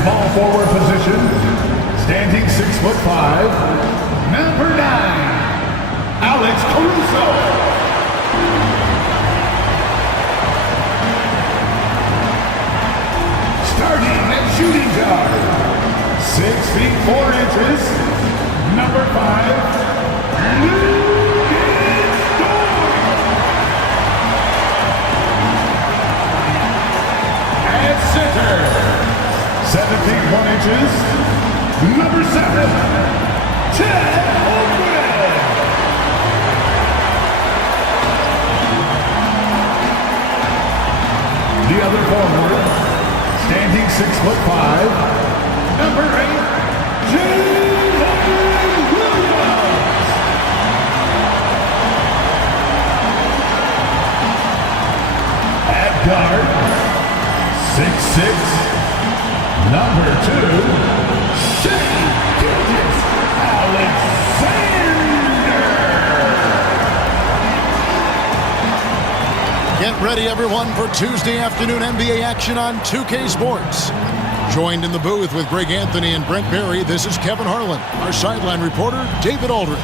small forward position, standing 6'5", number 9, Alex Caruso. Starting at shooting guard, 6 feet 4 inches, number 5, center, 7 feet 1 inches, number 7, Chad Holmgren. The other forward, standing 6'5", number 8, Timberwolves. At guard, 6'6", number 2, Shea Alexander. Get ready, everyone, for Tuesday afternoon NBA action on 2K Sports. Joined in the booth with Greg Anthony and Brent Berry, this is Kevin Harlan. Our sideline reporter, David Aldridge.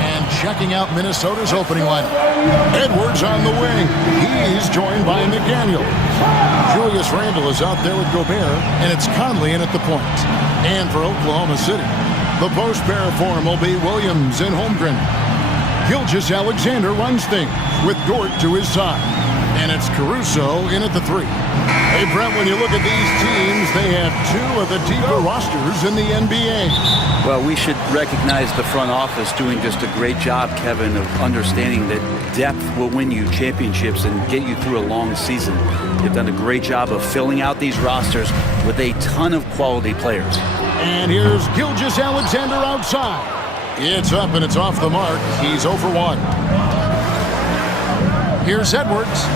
And checking out Minnesota's opening lineup. Edwards on the wing. He's joined by McDaniel. Julius Randle is out there with Gobert, and it's Conley in at the point. And for Oklahoma City, the post pair form will be Williams and Holmgren. Gilgeous Alexander runs things with Dort to his side. And it's Caruso in at the 3. Hey, Brent, when you look at these teams, they have 2 of the deeper rosters in the NBA. Well, we should recognize the front office doing just a great job, Kevin, of understanding that depth will win you championships and get you through a long season. They've done a great job of filling out these rosters with a ton of quality players. And here's Gilgeous Alexander outside. It's up and it's off the mark. He's 0 for 1. Here's Edwards.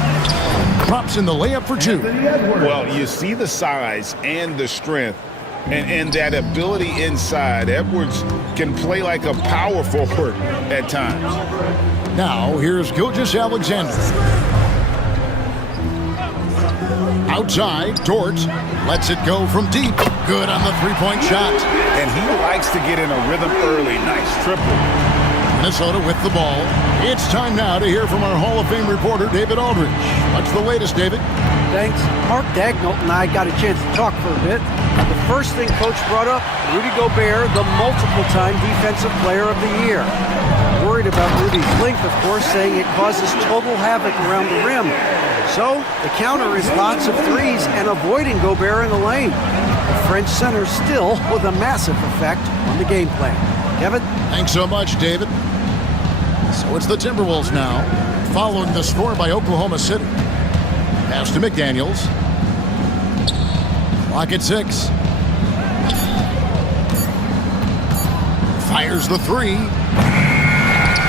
Drops in the layup for 2. Well, you see the size and the strength and that ability inside. Edwards can play like a power forward at times. Now, here's Gilgeous Alexander. Outside, Dort lets it go from deep. Good on the three-point shot. And he likes to get in a rhythm early. Nice triple. Minnesota with the ball. It's time now to hear from our Hall of Fame reporter, David Aldridge. What's the latest, David? Thanks. Mark Dagnall and I got a chance to talk for a bit. The first thing Coach brought up, Rudy Gobert, the multiple-time Defensive Player of the Year. Worried about Rudy's length, of course, saying it causes total havoc around the rim. So, the counter is lots of threes and avoiding Gobert in the lane. The French center still with a massive effect on the game plan. Kevin? Thanks so much, David. So it's the Timberwolves now, following the score by Oklahoma City. Pass to McDaniels. Clock at 6. Fires the 3.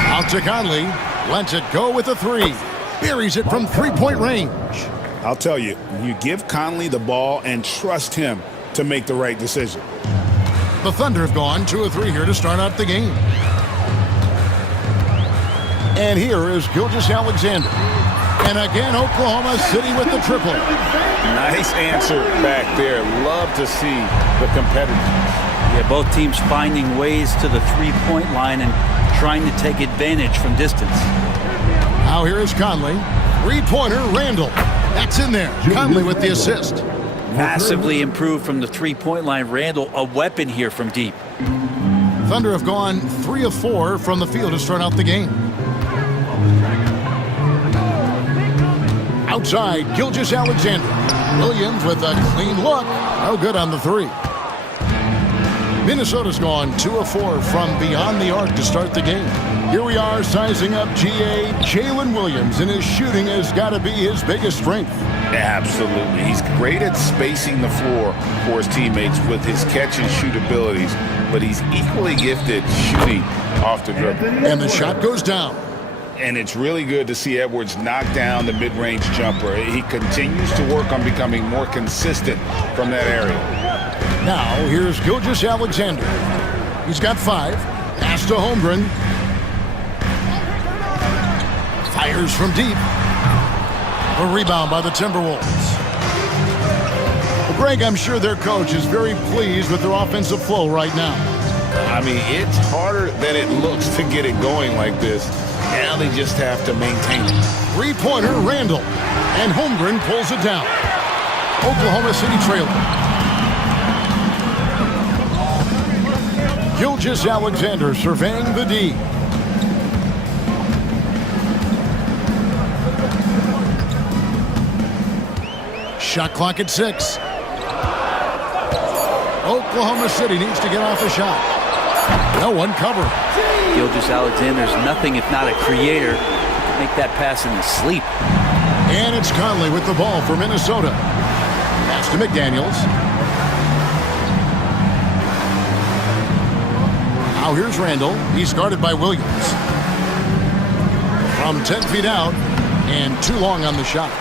Out to Conley. Lets it go with the 3. Buries it from three-point range. I'll tell you, you give Conley the ball and trust him to make the right decision. The Thunder have gone 2 of 3 here to start out the game. And here is Gilgeous Alexander. And again, Oklahoma City with the triple. Nice answer back there. Love to see the competitiveness. Yeah, both teams finding ways to the three-point line and trying to take advantage from distance. Now here is Conley. Three-pointer, Randle. That's in there. Conley with the assist. Massively improved from the three-point line. Randle, a weapon here from deep. Thunder have gone 3 of 4 from the field to start out the game. Outside, Gilgeous Alexander. Williams with a clean look. No good on the 3. Minnesota's gone 2 of 4 from beyond the arc to start the game. Here we are sizing up GA Jalen Williams, and his shooting has got to be his biggest strength. Absolutely. He's great at spacing the floor for his teammates with his catch and shoot abilities, but he's equally gifted shooting off the dribble. And the shot goes down. And it's really good to see Edwards knock down the mid-range jumper. He continues to work on becoming more consistent from that area. Now, here's Gilgeous Alexander. He's got 5. Pass to Holmgren. Fires from deep. A rebound by the Timberwolves. Greg, I'm sure their coach is very pleased with their offensive flow right now. I mean, it's harder than it looks to get it going like this. Now they just have to maintain it. Three-pointer, Randall. And Holmgren pulls it down. Oklahoma City trailing. Gilgeous Alexander surveying the D. Shot clock at 6. Oklahoma City needs to get off a shot. No one covering. Gilgeous Alexander's nothing if not a creator. Make that pass in his sleep. And it's Conley with the ball for Minnesota. Pass to McDaniels. Now here's Randall. He's guarded by Williams. From 10 feet out and too long on the shot.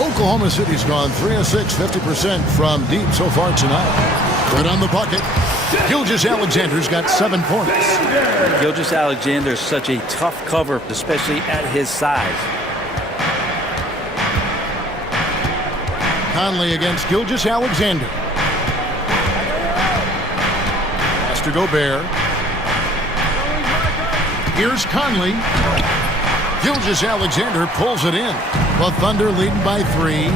Oklahoma City's gone 3 of 6, 50% from deep so far tonight. Good on the bucket. Gilgeous Alexander's got 7 points. Gilgeous Alexander is such a tough cover, especially at his size. Conley against Gilgeous Alexander. Pass to Gobert. Here's Conley. Gilgeous Alexander pulls it in. The Thunder leading by 3.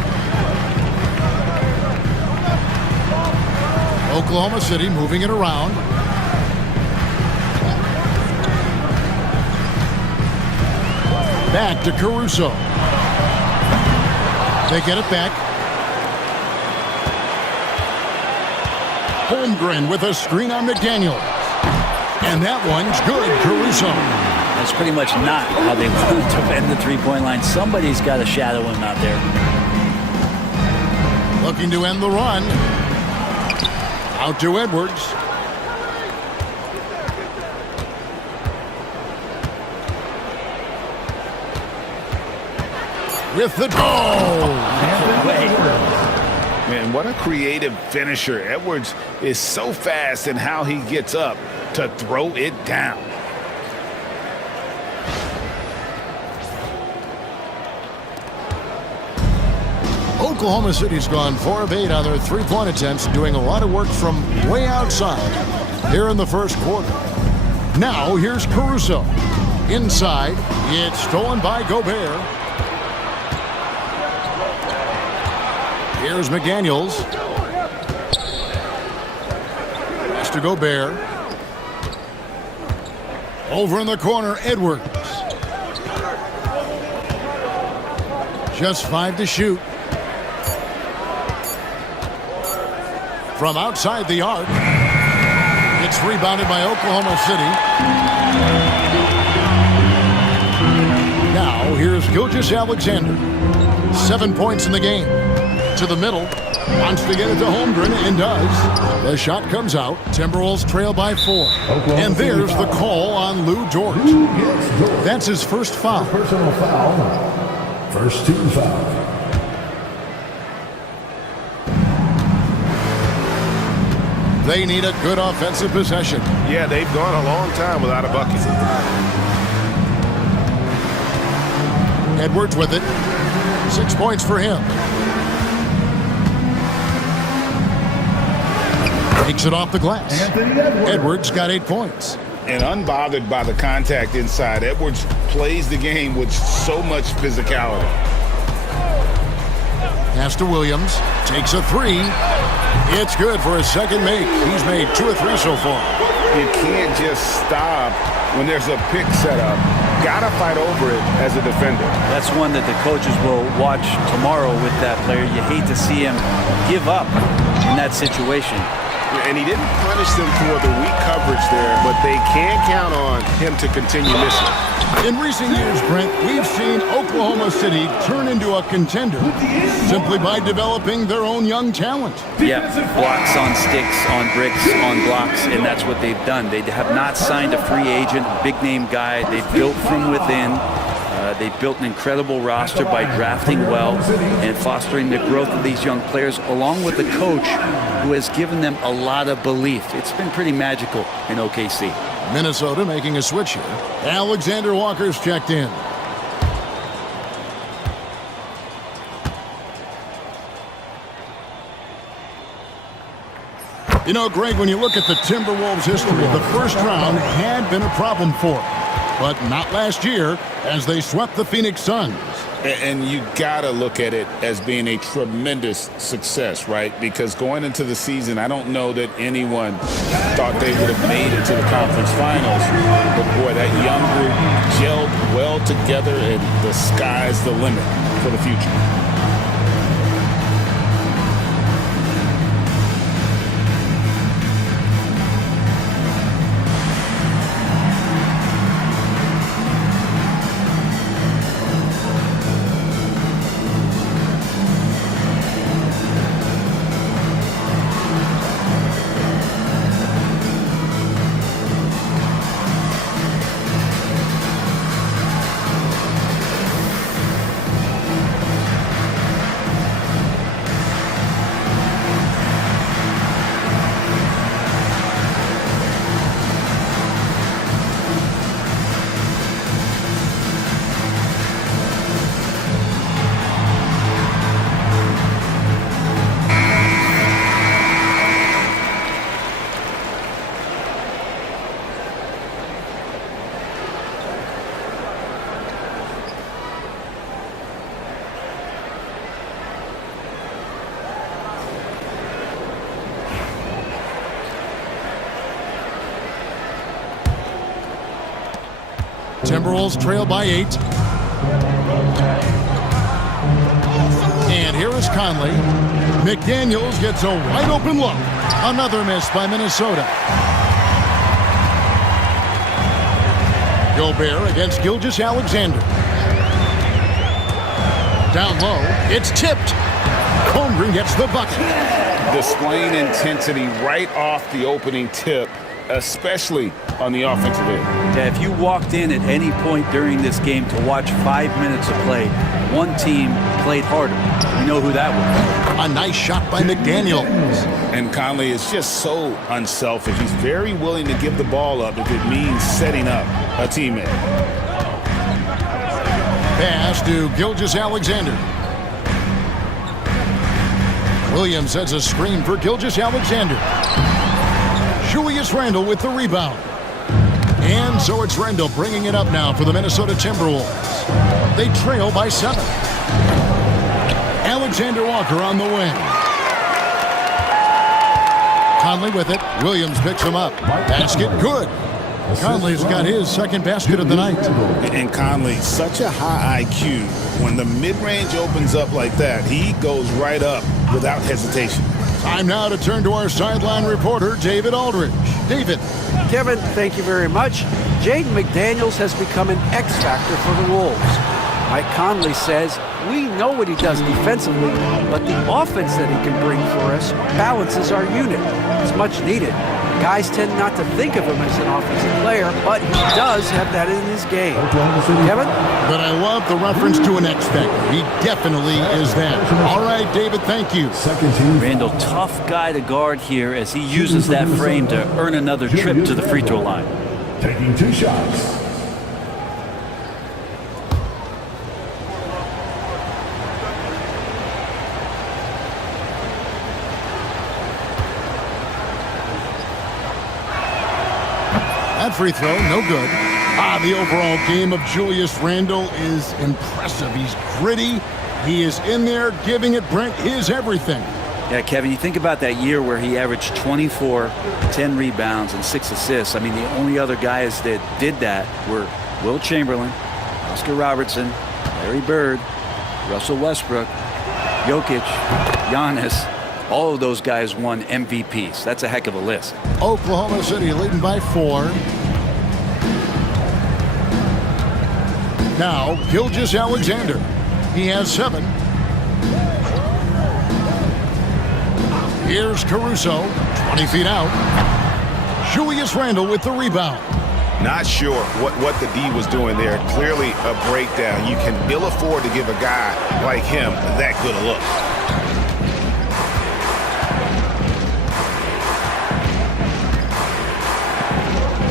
Oklahoma City moving it around. Back to Caruso. They get it back. Holmgren with a screen on McDaniels. And that one's good, Caruso. That's pretty much not how they want to defend the three-point line. Somebody's got to shadow him out there. Looking to end the run. Out to Edwards. With the Man, what a creative finisher. Edwards is so fast in how he gets up to throw it down. Oklahoma City's gone 4 of 8 on their three-point attempts, doing a lot of work from way outside here in the first quarter. Now here's Caruso. Inside, it's stolen by Gobert. Here's McDaniels. Pass to Gobert. Over in the corner, Edwards. Just 5 to shoot. From outside the arc. It's rebounded by Oklahoma City. Now here's Gilgeous Alexander. 7 points in the game. To the middle. Wants to get it to Holmgren and does. The shot comes out. Timberwolves trail by 4. And there's the call on Lou Dort. That's his first foul. Personal foul. First team foul. They need a good offensive possession. Yeah, they've gone a long time without a bucket. Edwards with it. 6 points for him. Takes it off the glass. Edwards got 8 points. And unbothered by the contact inside, Edwards plays the game with so much physicality. Pass to Williams. Takes a 3. It's good for his second make. He's made 2 or 3 so far. You can't just stop when there's a pick set up. Gotta fight over it as a defender. That's one that the coaches will watch tomorrow with that player. You hate to see him give up in that situation. And he didn't punish them for the weak coverage there, but they can count on him to continue missing. In recent years, Brent, we've seen Oklahoma City turn into a contender simply by developing their own young talent. Yeah, blocks on sticks, on bricks, on blocks, and that's what they've done. They have not signed a free agent, big-name guy. They've built from within. They built an incredible roster by drafting well and fostering the growth of these young players, along with the coach who has given them a lot of belief. It's been pretty magical in OKC. Minnesota making a switch here. Alexander Walker's checked in. You know, Greg, when you look at the Timberwolves' history, the first round had been a problem for them. But not last year, as they swept the Phoenix Suns. And you got to look at it as being a tremendous success, right? Because going into the season, I don't know that anyone thought they would have made it to the conference finals. But, boy, that young group gelled well together, and the sky's the limit for the future. Timberwolves trail by 8. And here is Conley. McDaniels gets a wide open look. Another miss by Minnesota. Gobert against Gilgeous-Alexander. Down low, it's tipped. Holmgren gets the bucket. Displaying intensity right off the opening tip, especially on the offensive end. Yeah, if you walked in at any point during this game to watch 5 minutes of play, one team played harder. We know who that was. A nice shot by McDaniels. And Conley is just so unselfish. He's very willing to give the ball up if it means setting up a teammate. Pass to Gilgeous-Alexander. Williams sets a screen for Gilgeous-Alexander. Julius Randle with the rebound. And so it's Randle bringing it up now for the Minnesota Timberwolves. They trail by 7. Alexander Walker on the wing. Conley with it. Williams picks him up. Basket good. Conley's got his second basket of the night. And Conley, such a high IQ. When the mid-range opens up like that, he goes right up without hesitation. Time now to turn to our sideline reporter, David Aldridge. David. Kevin, thank you very much. Jaden McDaniels has become an X factor for the Wolves. Mike Conley says, we know what he does defensively, but the offense that he can bring for us balances our unit. It's much needed. Guys tend not to think of him as an offensive player, but he does have that in his game. Kevin? But I love the reference to an X factor. He definitely is that. All right, David, thank you. Randle, tough guy to guard here as he uses that frame to earn another trip to the free throw line. Taking 2 shots. That free throw, no good. The overall game of Julius Randle is impressive. He's gritty. He is in there giving it, Brent, his everything. Yeah, Kevin, you think about that year where he averaged 24, 10 rebounds, and 6 assists. I mean, the only other guys that did that were Will Chamberlain, Oscar Robertson, Larry Bird, Russell Westbrook, Jokic, Giannis. All of those guys won MVPs. That's a heck of a list. Oklahoma City leading by 4. Now, Gilgeous-Alexander. He has 7. Here's Caruso, 20 feet out. Julius Randle with the rebound. Not sure what the D was doing there. Clearly a breakdown. You can ill afford to give a guy like him that good a look.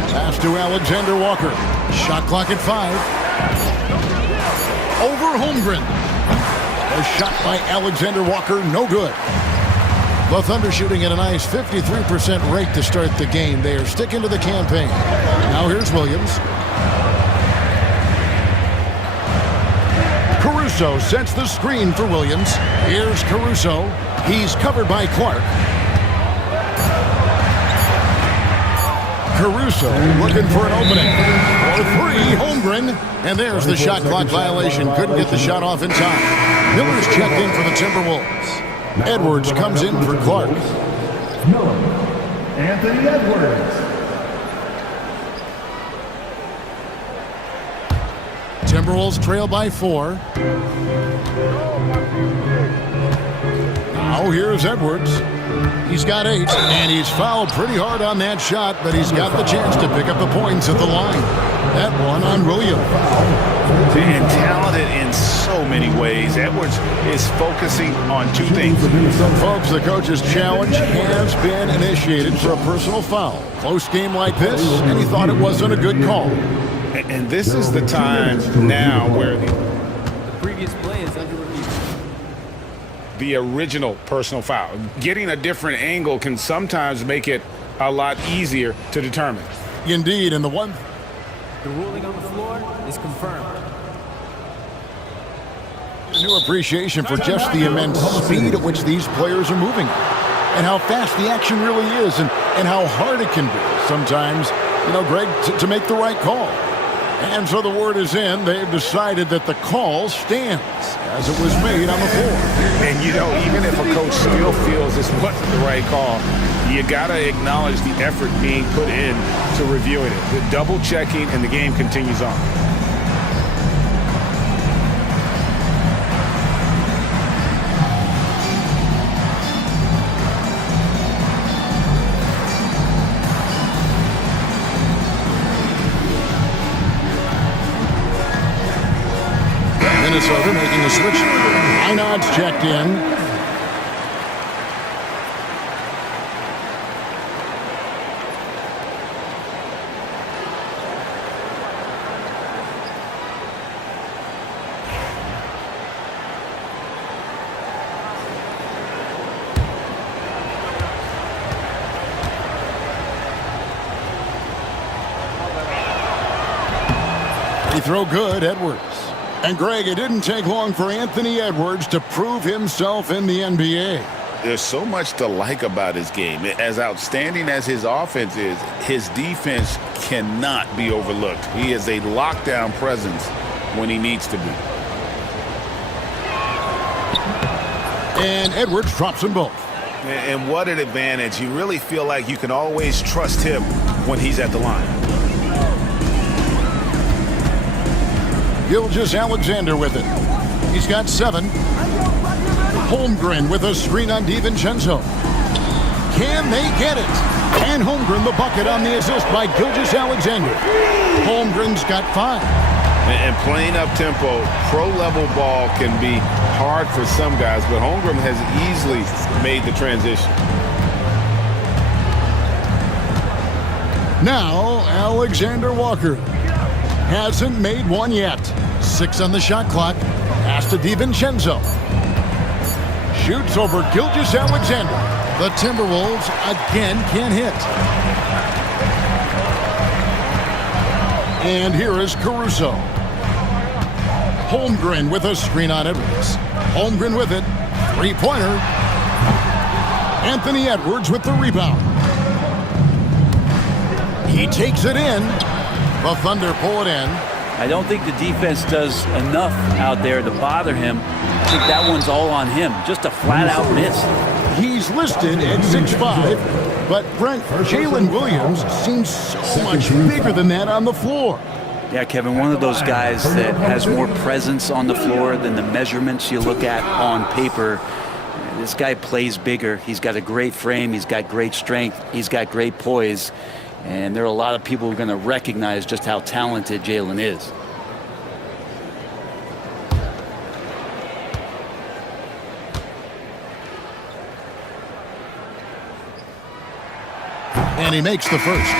Pass to Alexander Walker. Shot clock at 5. Over Holmgren. A shot by Alexander Walker, no good. The Thunder shooting at a nice 53% rate to start the game. They are sticking to the campaign. Now here's Williams. Caruso sets the screen for Williams. Here's Caruso. He's covered by Clark. Caruso looking for an opening. For three, Holmgren. And there's the shot clock violation. Couldn't get the shot off in time. Miller's checked in for the Timberwolves. Edwards comes in for Clark. Miller. Anthony Edwards. Timberwolves trail by 4. Now here's Edwards. He's got 8, and he's fouled pretty hard on that shot, but he's got the chance to pick up the points at the line. That one on Williams. And talented in so many ways. Edwards is focusing on 2 things. Folks, the coach's challenge has been initiated for a personal foul. Close game like this, and he thought it wasn't a good call. And this is the time now where The previous play is under review. the original personal foul. Getting a different angle can sometimes make it a lot easier to determine. Indeed, and the ruling on the floor is confirmed. new appreciation for just the immense speed at which these players are moving and how fast the action really is and how hard it can be sometimes, Greg, to make the right call. And so the word is in. They've decided that the call stands as it was made on the floor. And, even if a coach still feels this wasn't the right call, you got to acknowledge the effort being put in to reviewing it. The double checking, and the game continues on. Minnesota making a switch. Einad's checked in. Free throw good, Edwards. And Greg, it didn't take long for Anthony Edwards to prove himself in the NBA. There's so much to like about his game. As outstanding as his offense is, his defense cannot be overlooked. He is a lockdown presence when he needs to be. And Edwards drops them both. And what an advantage. You really feel like you can always trust him when he's at the line. Gilgeous-Alexander with it. He's got 7. Holmgren with a screen on DiVincenzo. Can they get it? And Holmgren the bucket on the assist by Gilgeous-Alexander. Holmgren's got 5. And playing up-tempo, pro-level ball can be hard for some guys, but Holmgren has easily made the transition. Now, Alexander Walker. Hasn't made one yet. 6 on the shot clock. Pass to DiVincenzo. Shoots over Gilgeous-Alexander. The Timberwolves again can't hit. And here is Caruso. Holmgren with a screen on Edwards. Holmgren with it. 3-pointer. Anthony Edwards with the rebound. He takes it in. The Thunder pull it in. I don't think the defense does enough out there to bother him. I think that one's all on him. Just a flat-out miss. He's listed at 6'5", but Brent, Jalen Williams seems so much bigger than that on the floor. Yeah, Kevin, one of those guys that has more presence on the floor than the measurements you look at on paper. This guy plays bigger. He's got a great frame. He's got great strength. He's got great poise. And there are a lot of people who are going to recognize just how talented Jalen is. And he makes the first.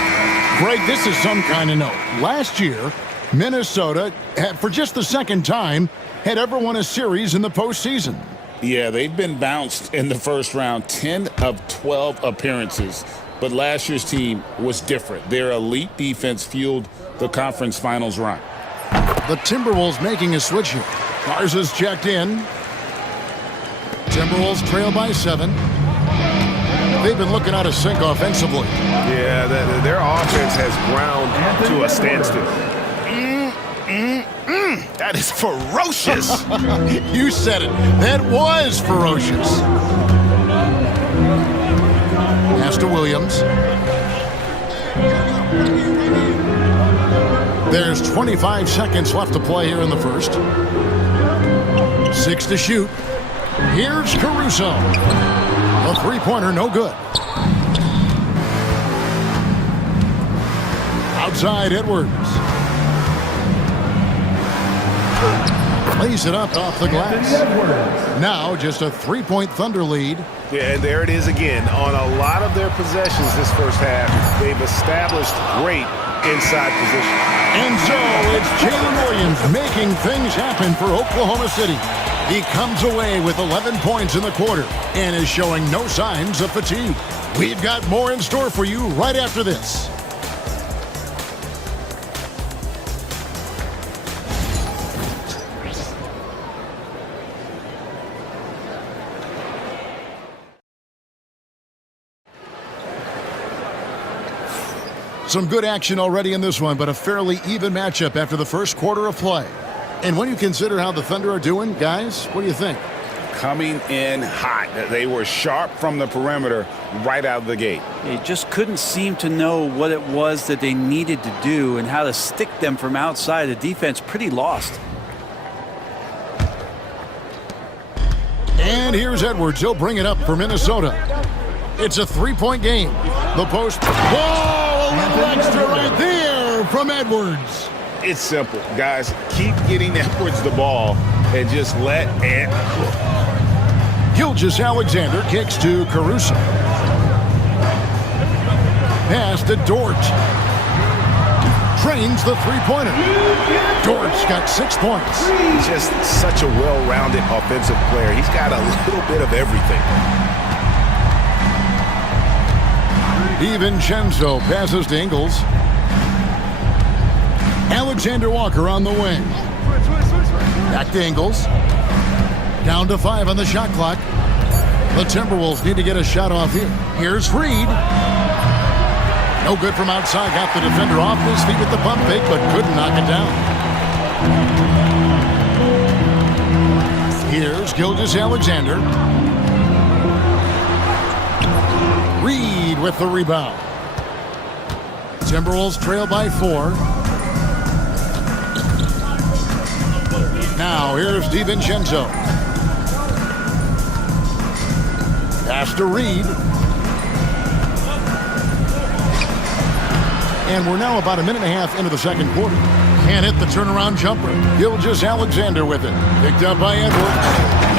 Greg, this is some kind of note. Last year, Minnesota, for just the second time, had ever won a series in the postseason. Yeah, they've been bounced in the first round, 10 of 12 appearances. But last year's team was different. Their elite defense fueled the conference finals run. The Timberwolves making a switch here. Garza's checked in. Timberwolves trail by 7. They've been looking out of sync offensively. Yeah, their offense has ground to a standstill. That is ferocious. You said it. That was ferocious. Pass to Williams. There's 25 seconds left to play here in the first. 6 to shoot. Here's Caruso. A three-pointer, no good. Outside Edwards. Lays it up off the glass. Now just a 3-point Thunder lead. Yeah, and there it is again. On a lot of their possessions this first half, they've established great inside position. And so it's Jalen Williams making things happen for Oklahoma City. He comes away with 11 points in the quarter and is showing no signs of fatigue. We've got more in store for you right after this. Some good action already in this one, but a fairly even matchup after the first quarter of play. And when you consider how the Thunder are doing, guys, what do you think? Coming in hot. They were sharp from the perimeter right out of the gate. They just couldn't seem to know what it was that they needed to do and how to stick them from outside. The defense pretty lost. And here's Edwards. He'll bring it up for Minnesota. It's a 3-point game. The post. Whoa! A little extra right there from Edwards. It's simple, guys. Keep getting Edwards the ball and just let it cook. Gilgeous-Alexander kicks to Caruso. Pass to Dort. Trains the three-pointer. Dort's got 6 points. Just such a well-rounded offensive player. He's got a little bit of everything. DiVincenzo passes to Ingles. Alexander Walker on the wing. Back to Ingles. Down to 5 on the shot clock. The Timberwolves need to get a shot off here. Here's Reed. No good from outside. Got the defender off his feet with the pump fake, but couldn't knock it down. Here's Gilgeous-Alexander. Reed with the rebound. Timberwolves trail by 4. Now here's DiVincenzo. Pass to Reed. And we're now about a minute and a half into the second quarter. Can't hit the turnaround jumper. Gilgeous-Alexander with it. Picked up by Edwards.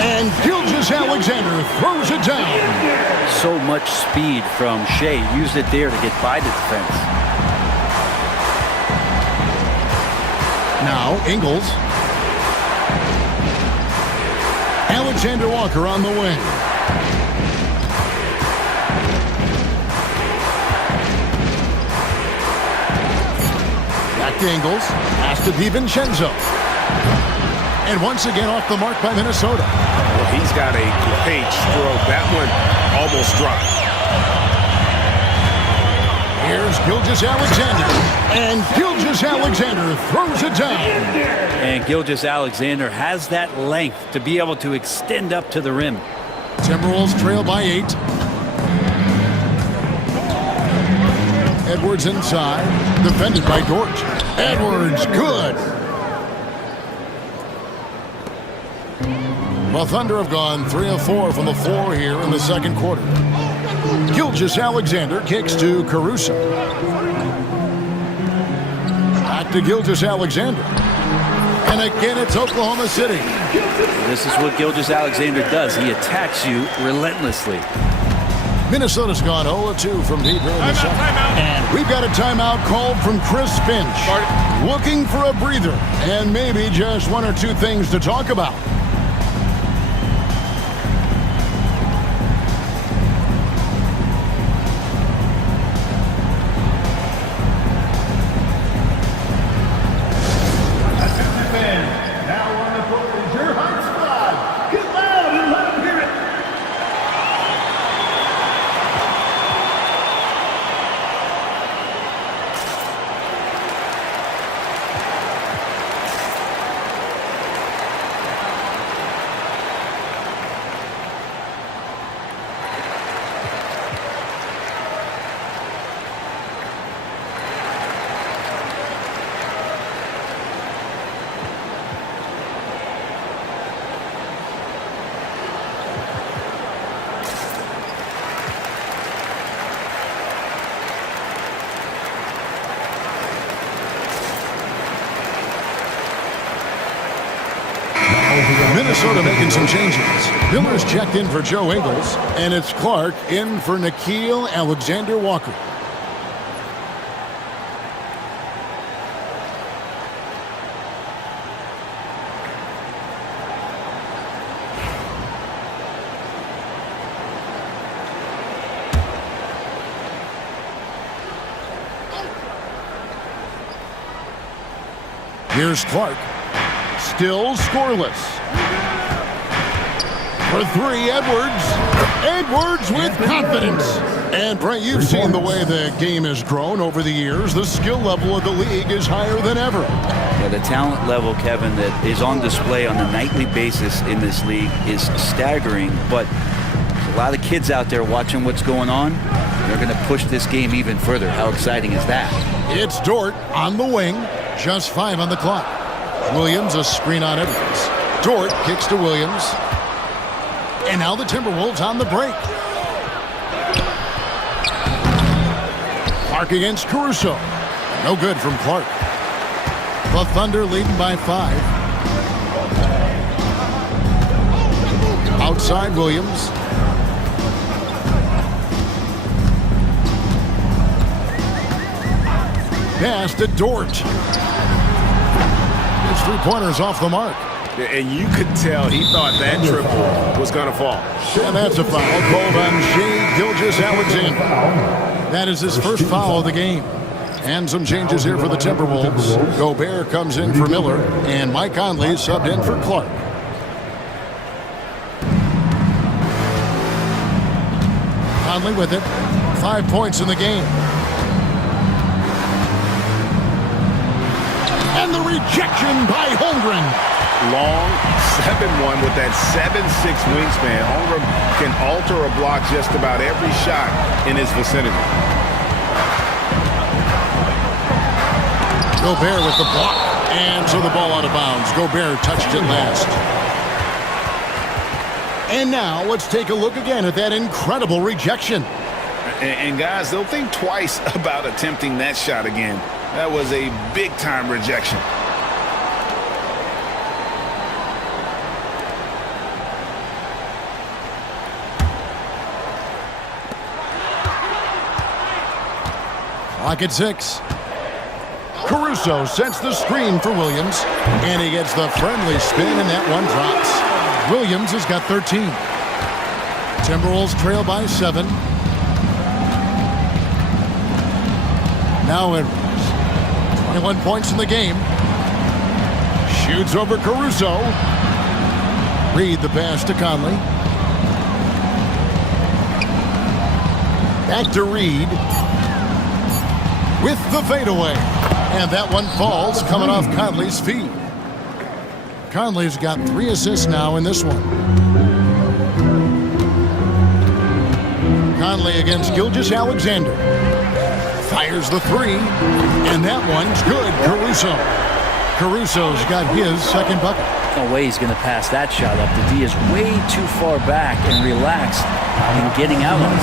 And Gilgeous-Alexander throws it down. So much speed from Shea. Used it there to get by the defense. Now Ingles. Alexander Walker on the wing. Back to Ingles. Pass to DiVincenzo. And once again off the mark by Minnesota. Well, he's got a great stroke. That one almost dropped. Here's Gilgeous-Alexander. And Gilgeous-Alexander throws it down. And Gilgeous-Alexander has that length to be able to extend up to the rim. Timberwolves trail by 8. Edwards inside. Defended by Dort. Edwards, good. The Thunder have gone 3 of 4 from the floor here in the second quarter. Gilgeous-Alexander kicks to Caruso. Back to Gilgeous-Alexander. And again, it's Oklahoma City. This is what Gilgeous-Alexander does. He attacks you relentlessly. Minnesota's gone 0-2 from deep here in the second. And we've got a timeout called from Chris Finch. Looking for a breather and maybe just 1 or 2 things to talk about. Minnesota making some changes. Miller's checked in for Joe Ingles, and it's Clark in for Nickeil Alexander-Walker. Here's Clark. Still scoreless. For three, Edwards. Edwards with confidence. And, Brett, you've seen the way the game has grown over the years. The skill level of the league is higher than ever. Yeah, the talent level, Kevin, that is on display on a nightly basis in this league is staggering. But there's a lot of kids out there watching what's going on. They're going to push this game even further. How exciting is that? It's Dort on the wing. Just 5 on the clock. Williams, a screen on Edwards. Dort kicks to Williams. And now the Timberwolves on the break. Clark against Caruso. No good from Clark. The Thunder leading by 5. Outside Williams. Pass to Dort. His three-pointer's off the mark. And you could tell he thought that triple was going to fall. And that's a foul called on Shai Gilgeous-Alexander. That is his first foul of the game. And some changes here for the Timberwolves. Gobert comes in for Miller, and Mike Conley subbed in for Clark. Conley with it. 5 points in the game. And the rejection by Holmgren. Long 7-1 with that 7'6" wingspan. Holmgren can alter a block just about every shot in his vicinity. Gobert with the block. And so the ball out of bounds. Gobert touched it last. And now let's take a look again at that incredible rejection. And guys, they'll think twice about attempting that shot again. That was a big-time rejection. Clock at 6. Caruso sets the screen for Williams, and he gets the friendly spin, and that one drops. Williams has got 13. Timberwolves trail by 7. Now Edwards. 21 points in the game. Shoots over Caruso. Reed the pass to Conley. Back to Reed. With the fadeaway. And that one falls coming off Conley's feet. Conley's got 3 assists now in this one. Conley against Gilgeous-Alexander. Fires the 3. And that one's good. Caruso's got his second bucket. No way he's going to pass that shot up. The D is way too far back and relaxed in getting out on it.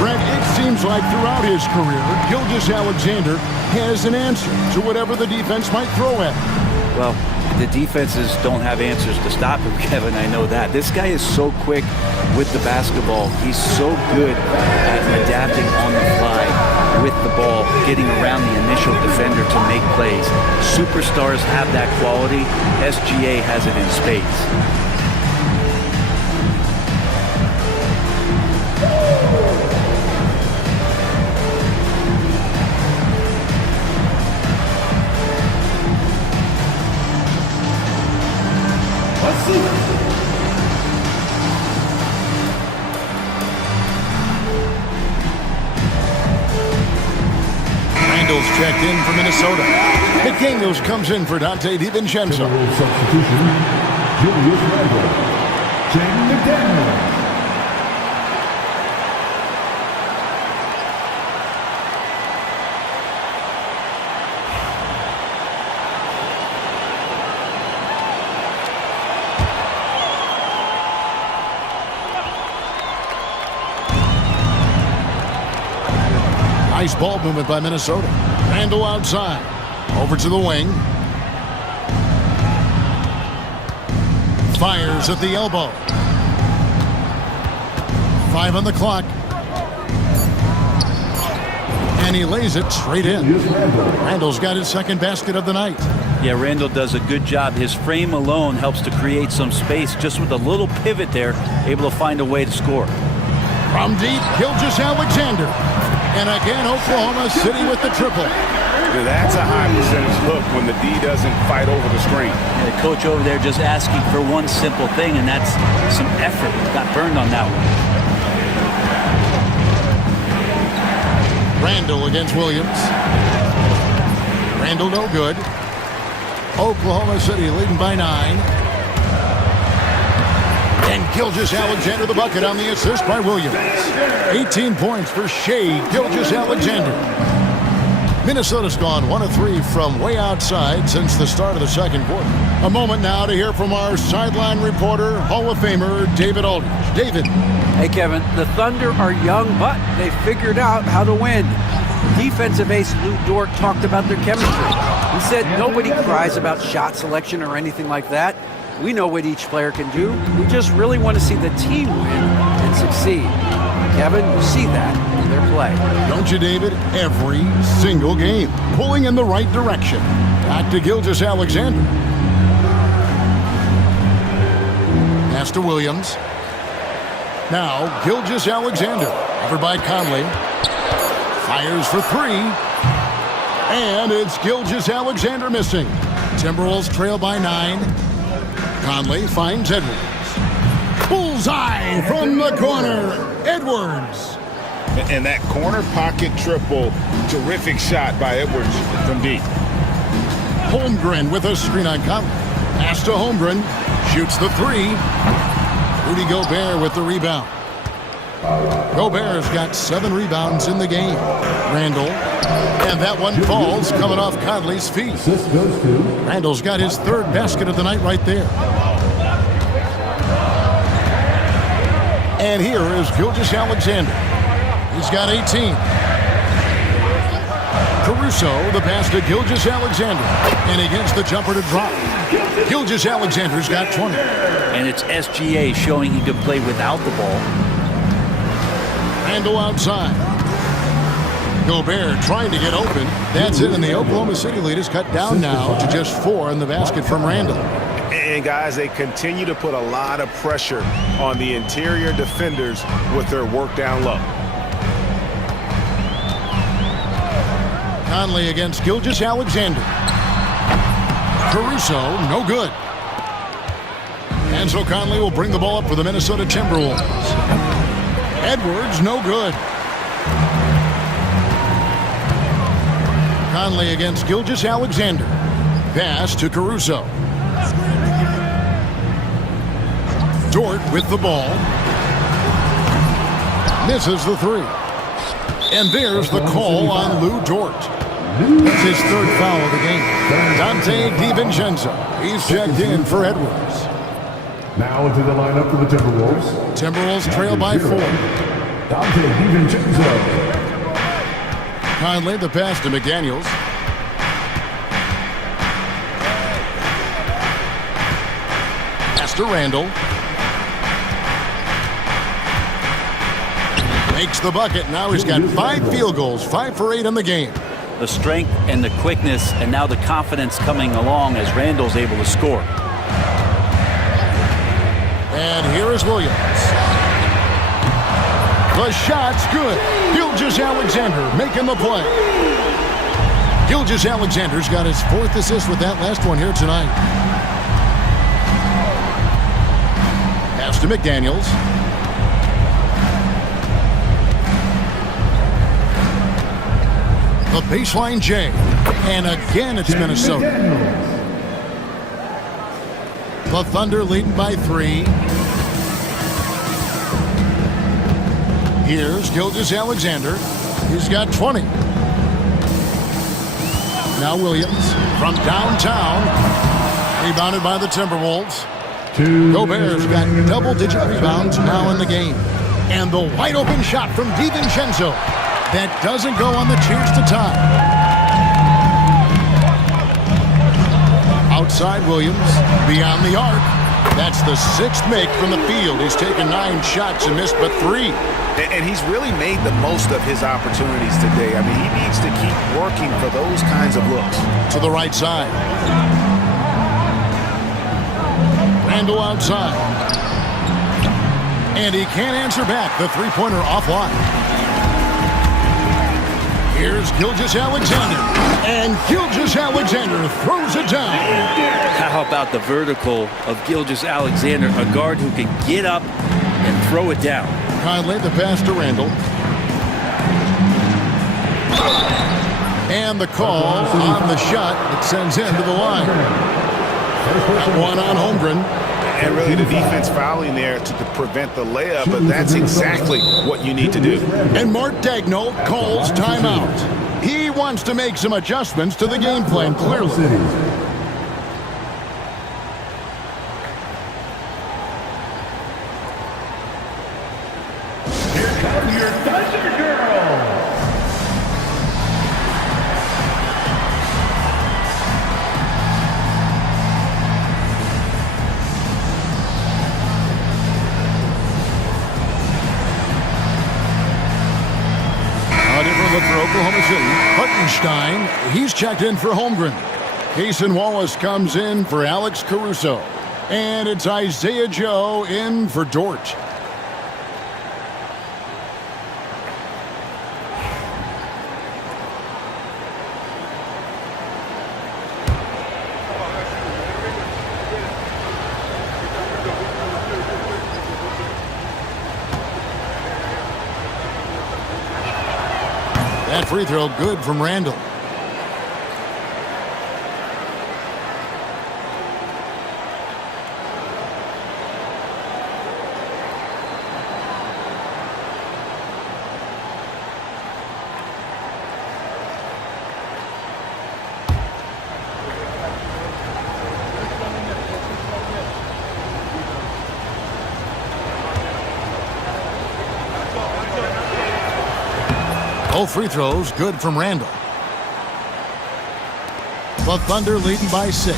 Brett, it seems like throughout his career, Gilgeous-Alexander has an answer to whatever the defense might throw at him. Well, the defenses don't have answers to stop him, Kevin. I know that. This guy is so quick with the basketball. He's so good at adapting on the fly with the ball, getting around the initial defender to make plays. Superstars have that quality. SGA has it in spades. Randall's checked in for Minnesota. McDaniels comes in for Dante DiVincenzo. Substitution, Julius Randle. James McDaniel. Nice ball movement by Minnesota. Randall outside. Over to the wing. Fires at the elbow. 5 on the clock. And he lays it straight in. Randall's got his second basket of the night. Yeah, Randall does a good job. His frame alone helps to create some space. Just with a little pivot there, able to find a way to score. From deep, Gilgeous-Alexander. And again, Oklahoma City with the triple. That's a high percentage look when the D doesn't fight over the screen. And the coach over there just asking for one simple thing, and that's some effort. Got burned on that one. Randall against Williams. Randall no good. Oklahoma City leading by 9. And Gilgeous-Alexander the bucket on the assist by Williams. 18 points for Shea Gilgeous-Alexander. Minnesota's gone 1 of 3 from way outside since the start of the second quarter. A moment now to hear from our sideline reporter, Hall of Famer David Aldridge. David. Hey, Kevin, the Thunder are young, but they figured out how to win. Defensive ace Lou Dort talked about their chemistry. He said nobody cries about shot selection or anything like that. We know what each player can do. We just really want to see the team win and succeed. Kevin, you see that in their play. Don't you, David? Every single game. Pulling in the right direction. Back to Gilgeous-Alexander. Pass to Williams. Now, Gilgeous-Alexander. Covered by Conley. Fires for 3. And it's Gilgeous-Alexander missing. Timberwolves trail by 9. Conley finds Edwards. Bullseye from the corner. Edwards. And that corner pocket triple, terrific shot by Edwards from deep. Holmgren with a screen on Conley. Pass to Holmgren. Shoots the 3. Rudy Gobert with the rebound. Gobert's got 7 rebounds in the game. Randall. And that one falls coming off Conley's feet. Randall's got his 3rd basket of the night right there. And here is Gilgeous-Alexander. He's got 18. Caruso, the pass to Gilgeous-Alexander. And he gets the jumper to drop. Gilgeous-Alexander's got 20. And it's SGA showing he could play without the ball. Randall outside. Gobert trying to get open. That's it, and the Oklahoma City lead is cut down now to just 4 in the basket from Randall. And guys, they continue to put a lot of pressure on the interior defenders with their work down low. Conley against Gilgeous-Alexander. Caruso, no good. And so Conley will bring the ball up for the Minnesota Timberwolves. Edwards, no good. Conley against Gilgeous-Alexander. Pass to Caruso. Dort with the ball. Misses the 3. And there's the call on Lou Dort. That's his 3rd foul of the game. Dante DiVincenzo. He's checked in for Edwards. Now into the lineup for the Timberwolves. Timberwolves trail by 4. Dante DiVincenzo. Conley, the pass to McDaniels. Pass to Randall. Makes the bucket. Now he's got 5 field goals, 5 for 8 in the game. The strength and the quickness and now the confidence coming along as Randall's able to score. And here is Williams. The shot's good. Gilgeous-Alexander making the play. Gilgeous-Alexander's got his 4th assist with that last one here tonight. Pass to McDaniels. The baseline J. And again it's Minnesota. The Thunder leading by 3. Here's Gilgeous-Alexander. He's got 20. Now Williams from downtown. Rebounded by the Timberwolves. Gobert's got double-digit rebounds now in the game. And the wide open shot from DiVincenzo. That doesn't go on the chance to tie. Outside Williams, beyond the arc. That's the 6th make from the field. He's taken 9 shots and missed but 3. And he's really made the most of his opportunities today. I mean, he needs to keep working for those kinds of looks. To the right side. Randall outside. And he can't answer back. The three-pointer offline. Here's Gilgeous-Alexander. And Gilgeous-Alexander throws it down. How about the vertical of Gilgeous-Alexander, a guard who can get up and throw it down. Conley, the pass to Randall. And the call on the shot that sends him to the line. That one on Holmgren. And really the defense fouling there to prevent the layup, but that's exactly what you need to do. And Mark Daigneault calls timeout. He wants to make some adjustments to the game plan, clearly. Here comes your Thunder Girl. A different look for Oklahoma City. Hartenstein, he's checked in for Holmgren. Cason Wallace comes in for Alex Caruso. And it's Isaiah Joe in for Dort. That free throw good from Randall. Both free throws good from Randall. The Thunder leading by 6.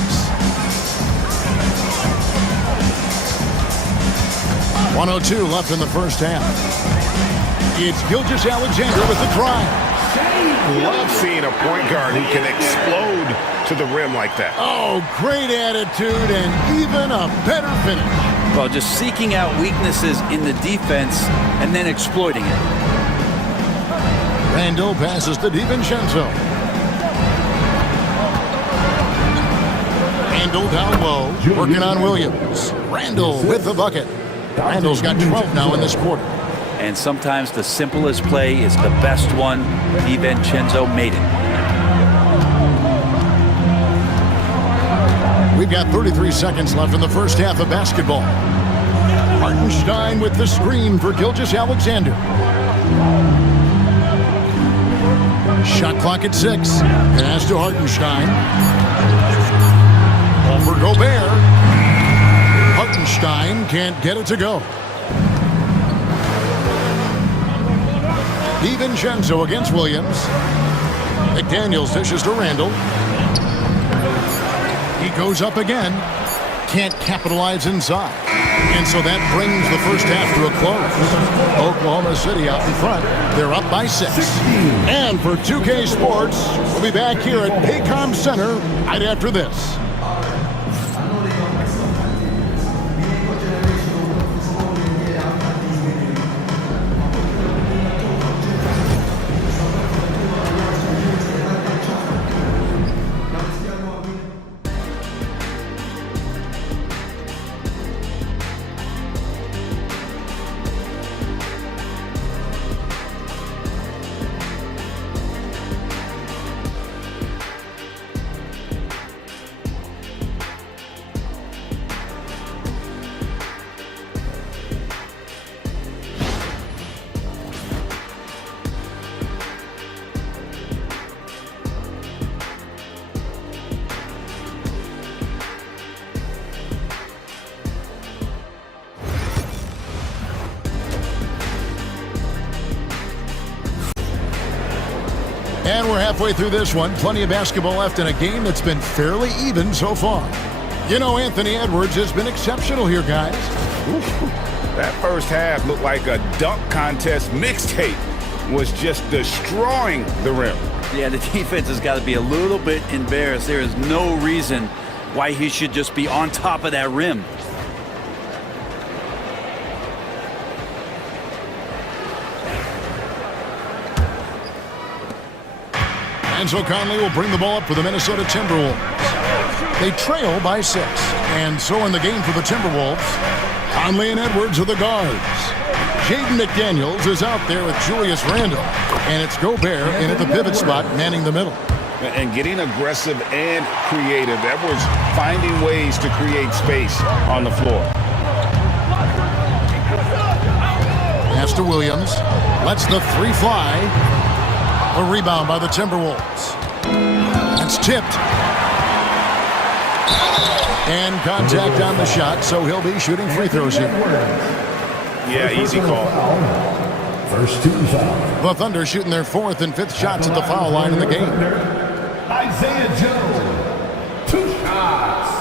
1:02 left in the first half. It's Gilgeous-Alexander with the drive. Love seeing a point guard who can explode to the rim like that. Oh, great attitude and even a better finish. Well, just seeking out weaknesses in the defense and then exploiting it. Randall passes to DiVincenzo. Randall down low, working on Williams. Randall with the bucket. Randall's got 12 now in this quarter. And sometimes the simplest play is the best one. DiVincenzo made it. We've got 33 seconds left in the first half of basketball. Hartenstein with the screen for Gilgeous-Alexander. Shot clock at 6. Pass to Hartenstein. Ball for Gobert. Hartenstein can't get it to go. DiVincenzo against Williams. McDaniels dishes to Randall. He goes up again. Can't capitalize inside. And so that brings the first half to a close. Oklahoma City out in front. They're up by 6. And for 2K Sports, we'll be back here at Paycom Center right after this. And we're halfway through this one. Plenty of basketball left in a game that's been fairly even so far. You know, Anthony Edwards has been exceptional here, guys. That first half looked like a dunk contest mixtape. Was just destroying the rim. Yeah, the defense has got to be a little bit embarrassed. There is no reason why he should just be on top of that rim. And so Conley will bring the ball up for the Minnesota Timberwolves. They trail by 6. And so in the game for the Timberwolves, Conley and Edwards are the guards. Jaden McDaniels is out there with Julius Randle. And it's Gobert in at the pivot spot, manning the middle. And getting aggressive and creative. Edwards finding ways to create space on the floor. Pass to Williams. Lets the 3 fly. A rebound by the Timberwolves. That's tipped. And contact on the shot, so he'll be shooting free throws here. Yeah, easy call. First 2 fouls. The Thunder shooting their 4th and 5th shots at the foul line in the game. Isaiah Joe. 2 shots.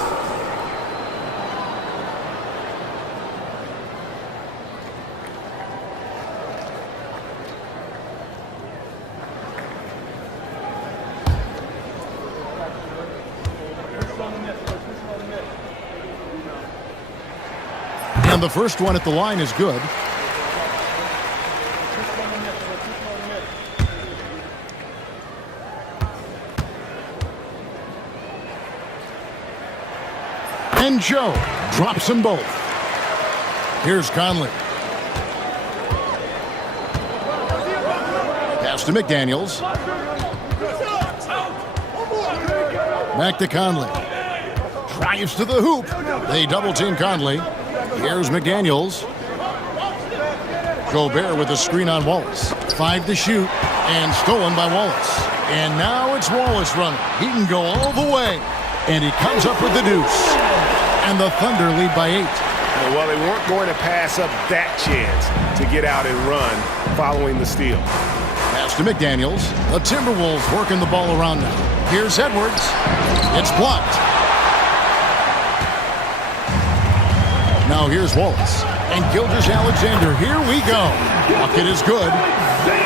And the first one at the line is good. And Joe drops them both. Here's Conley. Pass to McDaniels. Back to Conley. Drives to the hoop. They double-team Conley. Here's McDaniels. Gobert with a screen on Wallace. 5 to shoot, and stolen by Wallace. And now it's Wallace running. He can go all the way. And he comes up with the deuce. And the Thunder lead by 8. Well, they weren't going to pass up that chance to get out and run following the steal. Pass to McDaniels. The Timberwolves working the ball around now. Here's Edwards. It's blocked. Now here's Wallace. And Gilgeous-Alexander. Here we go. Bucket is good.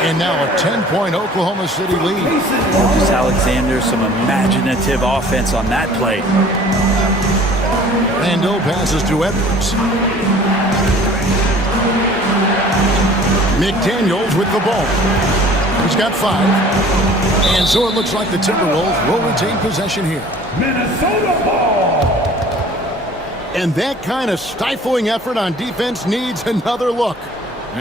And now a 10-point Oklahoma City lead. Gilgeous-Alexander, some imaginative offense on that play. Randle passes to Edwards. McDaniels with the ball. He's got 5. And so it looks like the Timberwolves will retain possession here. Minnesota ball. And that kind of stifling effort on defense needs another look.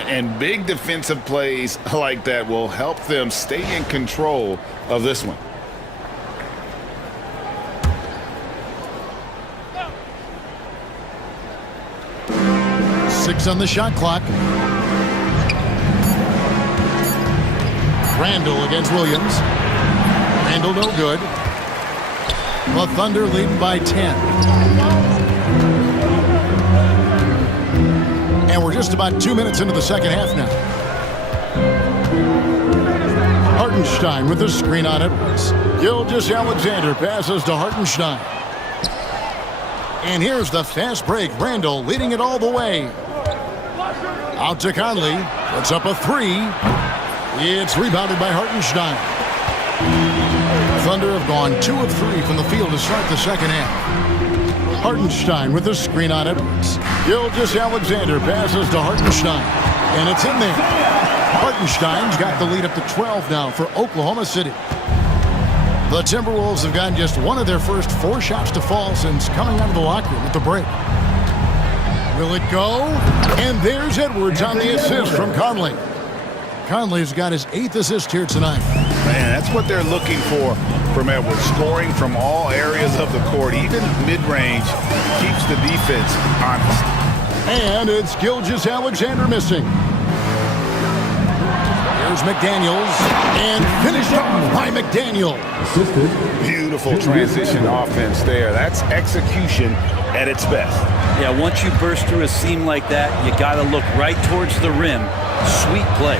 And big defensive plays like that will help them stay in control of this one. Six on the shot clock. Randle against Williams. Randle no good. The Thunder leading by 10. And we're just about 2 minutes into the second half now. Hartenstein with the screen on Edwards. Gilgeous-Alexander passes to Hartenstein. And here's the fast break. Randle leading it all the way. Out to Conley. Puts up a 3. It's rebounded by Hartenstein. Thunder have gone 2 of 3 from the field to start the second half. Hartenstein with the screen on Edwards. Gilgeous-Alexander passes to Hartenstein. And it's in there. Hartenstein's got the lead up to 12 now for Oklahoma City. The Timberwolves have gotten just one of their first 4 shots to fall since coming out of the locker room at the break. Will it go? And there's Edwards on the assist from Conley. Conley's got his 8th assist here tonight. Man, that's what they're looking for from Edwards. Scoring from all areas of the court, even mid-range, keeps the defense honest. And it's Gilgeous-Alexander missing. Here's McDaniels. And finished off by McDaniels. Beautiful transition offense there. That's execution at its best. Yeah, once you burst through a seam like that, you got to look right towards the rim. Sweet play.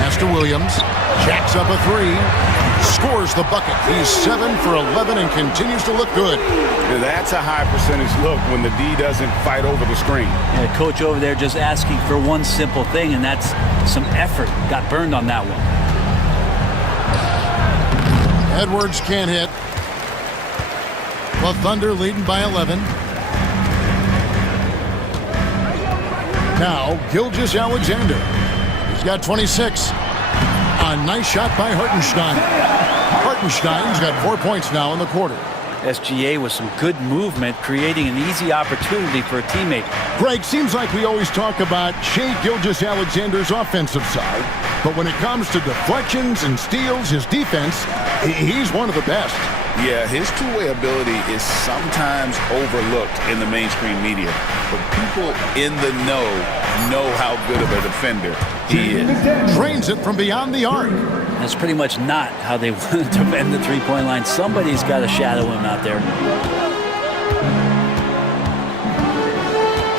Pass to Williams. Jacks up a 3. scores the bucket. He's 7 for 11 and continues to look good. That's a high percentage look when the D doesn't fight over the screen. Yeah, coach over there just asking for one simple thing, and that's some effort. Got burned on that one. Edwards can't hit. The Thunder leading by 11. Now, Gilgeous-Alexander. He's got 26. A nice shot by Hartenstein. Hartenstein's got 4 points now in the quarter. SGA with some good movement, creating an easy opportunity for a teammate. Greg, seems like we always talk about Shai Gilgeous-Alexander's offensive side, but when it comes to deflections and steals, his defense, he's one of the best. Yeah, his two-way ability is sometimes overlooked in the mainstream media, but people in the know how good of a defender he is. Drains it from beyond the arc. That's pretty much not how they want to defend the three-point line. Somebody's got to shadow him out there.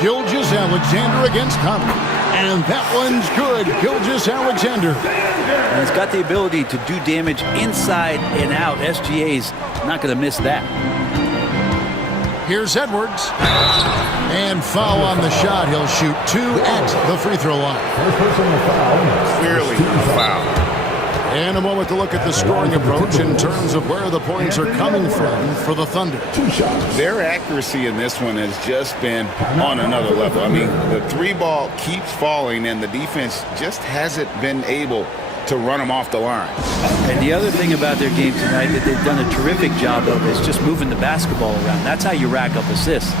Gilgeous-Alexander against Conley. And that one's good. Gilgeous-Alexander. And he's got the ability to do damage inside and out. SGA's not going to miss that. Here's Edwards. And foul on the shot. He'll shoot 2 at the free throw line. First personal foul. Clearly a foul. And a moment to look at the scoring approach in terms of where the points are coming from for the Thunder. 2 shots. Their accuracy in this one has just been on another level. I mean, the three ball keeps falling, and the defense just hasn't been able to run them off the line. And the other thing about their game tonight that they've done a terrific job of is just moving the basketball around. That's how you rack up assists.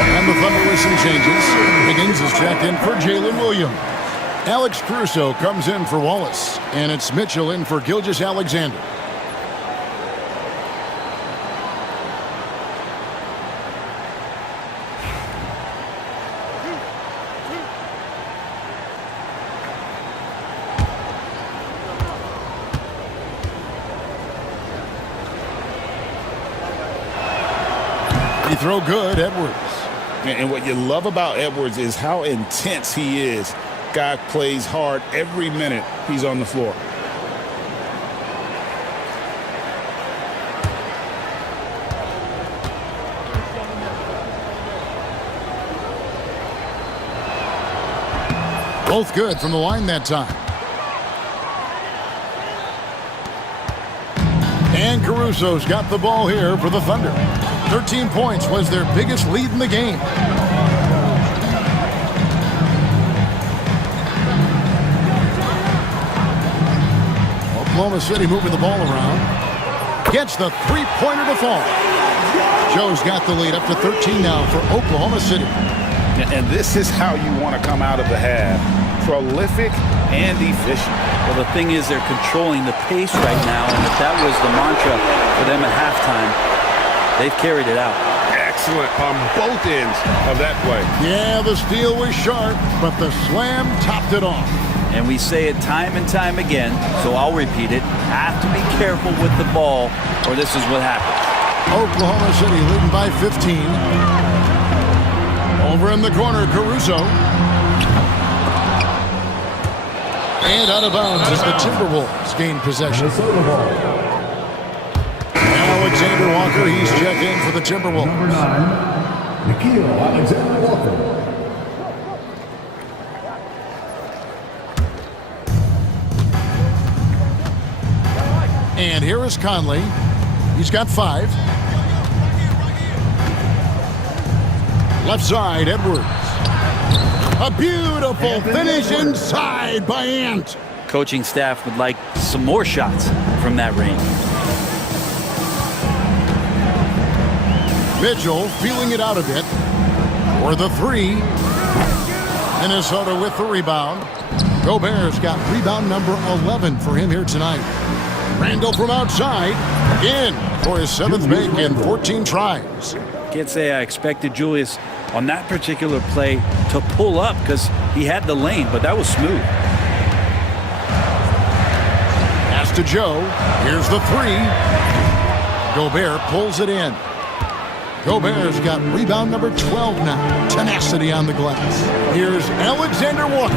And the Thunder with some changes. Higgins is checked in for Jalen Williams. Alex Caruso comes in for Wallace. And it's Mitchell in for Gilgeous-Alexander. He throw good, Edwards. And what you love about Edwards is how intense he is. Guy plays hard every minute he's on the floor. Both good from the line that time. And Caruso's got the ball here for the Thunder. 13 points was their biggest lead in the game. Oklahoma City moving the ball around. Gets the three-pointer to fall. Joe's got the lead up to 13 now for Oklahoma City. And this is how you want to come out of the half. Prolific and efficient. Well, the thing is they're controlling the pace right now, and if that was the mantra for them at halftime, they've carried it out. Excellent on both ends of that play. Yeah, the steal was sharp, but the slam topped it off. And we say it time and time again, so I'll repeat it. Have to be careful with the ball, or this is what happens. Oklahoma City leading by 15. Over in the corner, Caruso. And out of bounds as the Timberwolves gain possession. Alexander Walker, he's checked in for the Timberwolves. Number 9, Nikhil Alexander Walker. And here is Conley. He's got 5. Left side, Edwards. A beautiful finish inside by Ant. Coaching staff would like some more shots from that range. Mitchell feeling it out a bit. For the 3. Minnesota with the rebound. Gobert's got rebound number 11 for him here tonight. Randall from outside. In for his 7th make in 14 tries. Can't say I expected Julius on that particular play to pull up because he had the lane, but that was smooth. to Joe. Here's the three. Gobert pulls it in. Gobert's got rebound number 12 now. Tenacity on the glass. Here's Alexander Walker.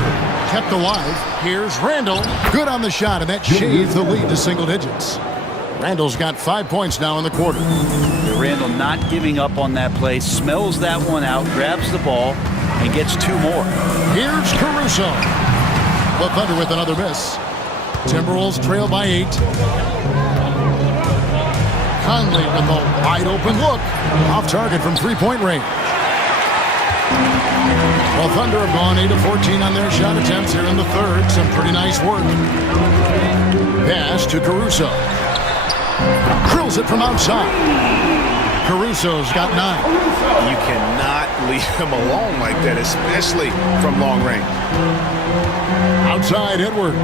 Kept alive. Here's Randall. Good on the shot, and that shaves the lead to single digits. Randall's got 5 points now in the quarter. Randall not giving up on that play. Smells that one out. Grabs the ball and gets 2 more. Here's Caruso. The Thunder with another miss. Timberwolves trail by 8. Conley with a wide-open look. Off target from three-point range. Well, Thunder have gone 8 of 14 on their shot attempts here in the third. Some pretty nice work. Pass to Caruso. Drills it from outside. Caruso's got 9. You cannot leave him alone like that, especially from long range. Outside Edwards.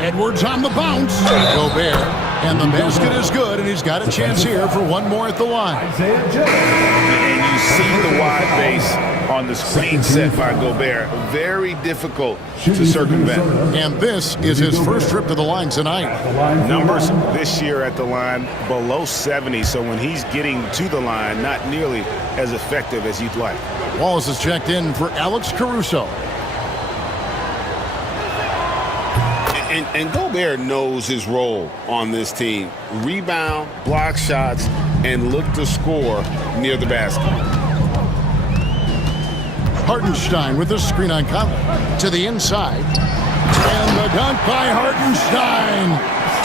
Edwards on the bounce. Gobert. And the basket is good, and he's got a chance here for one more at the line. And you see the wide base on the screen set by Gobert. Very difficult to circumvent. And this is his first trip to the line tonight. Numbers this year at the line below 70, so when he's getting to the line, not nearly as effective as you'd like. Wallace is checked in for Alex Caruso. And Gobert knows his role on this team. Rebound, block shots, and look to score near the basket. Hartenstein with the screen on Conley. To the inside. And the dunk by Hartenstein.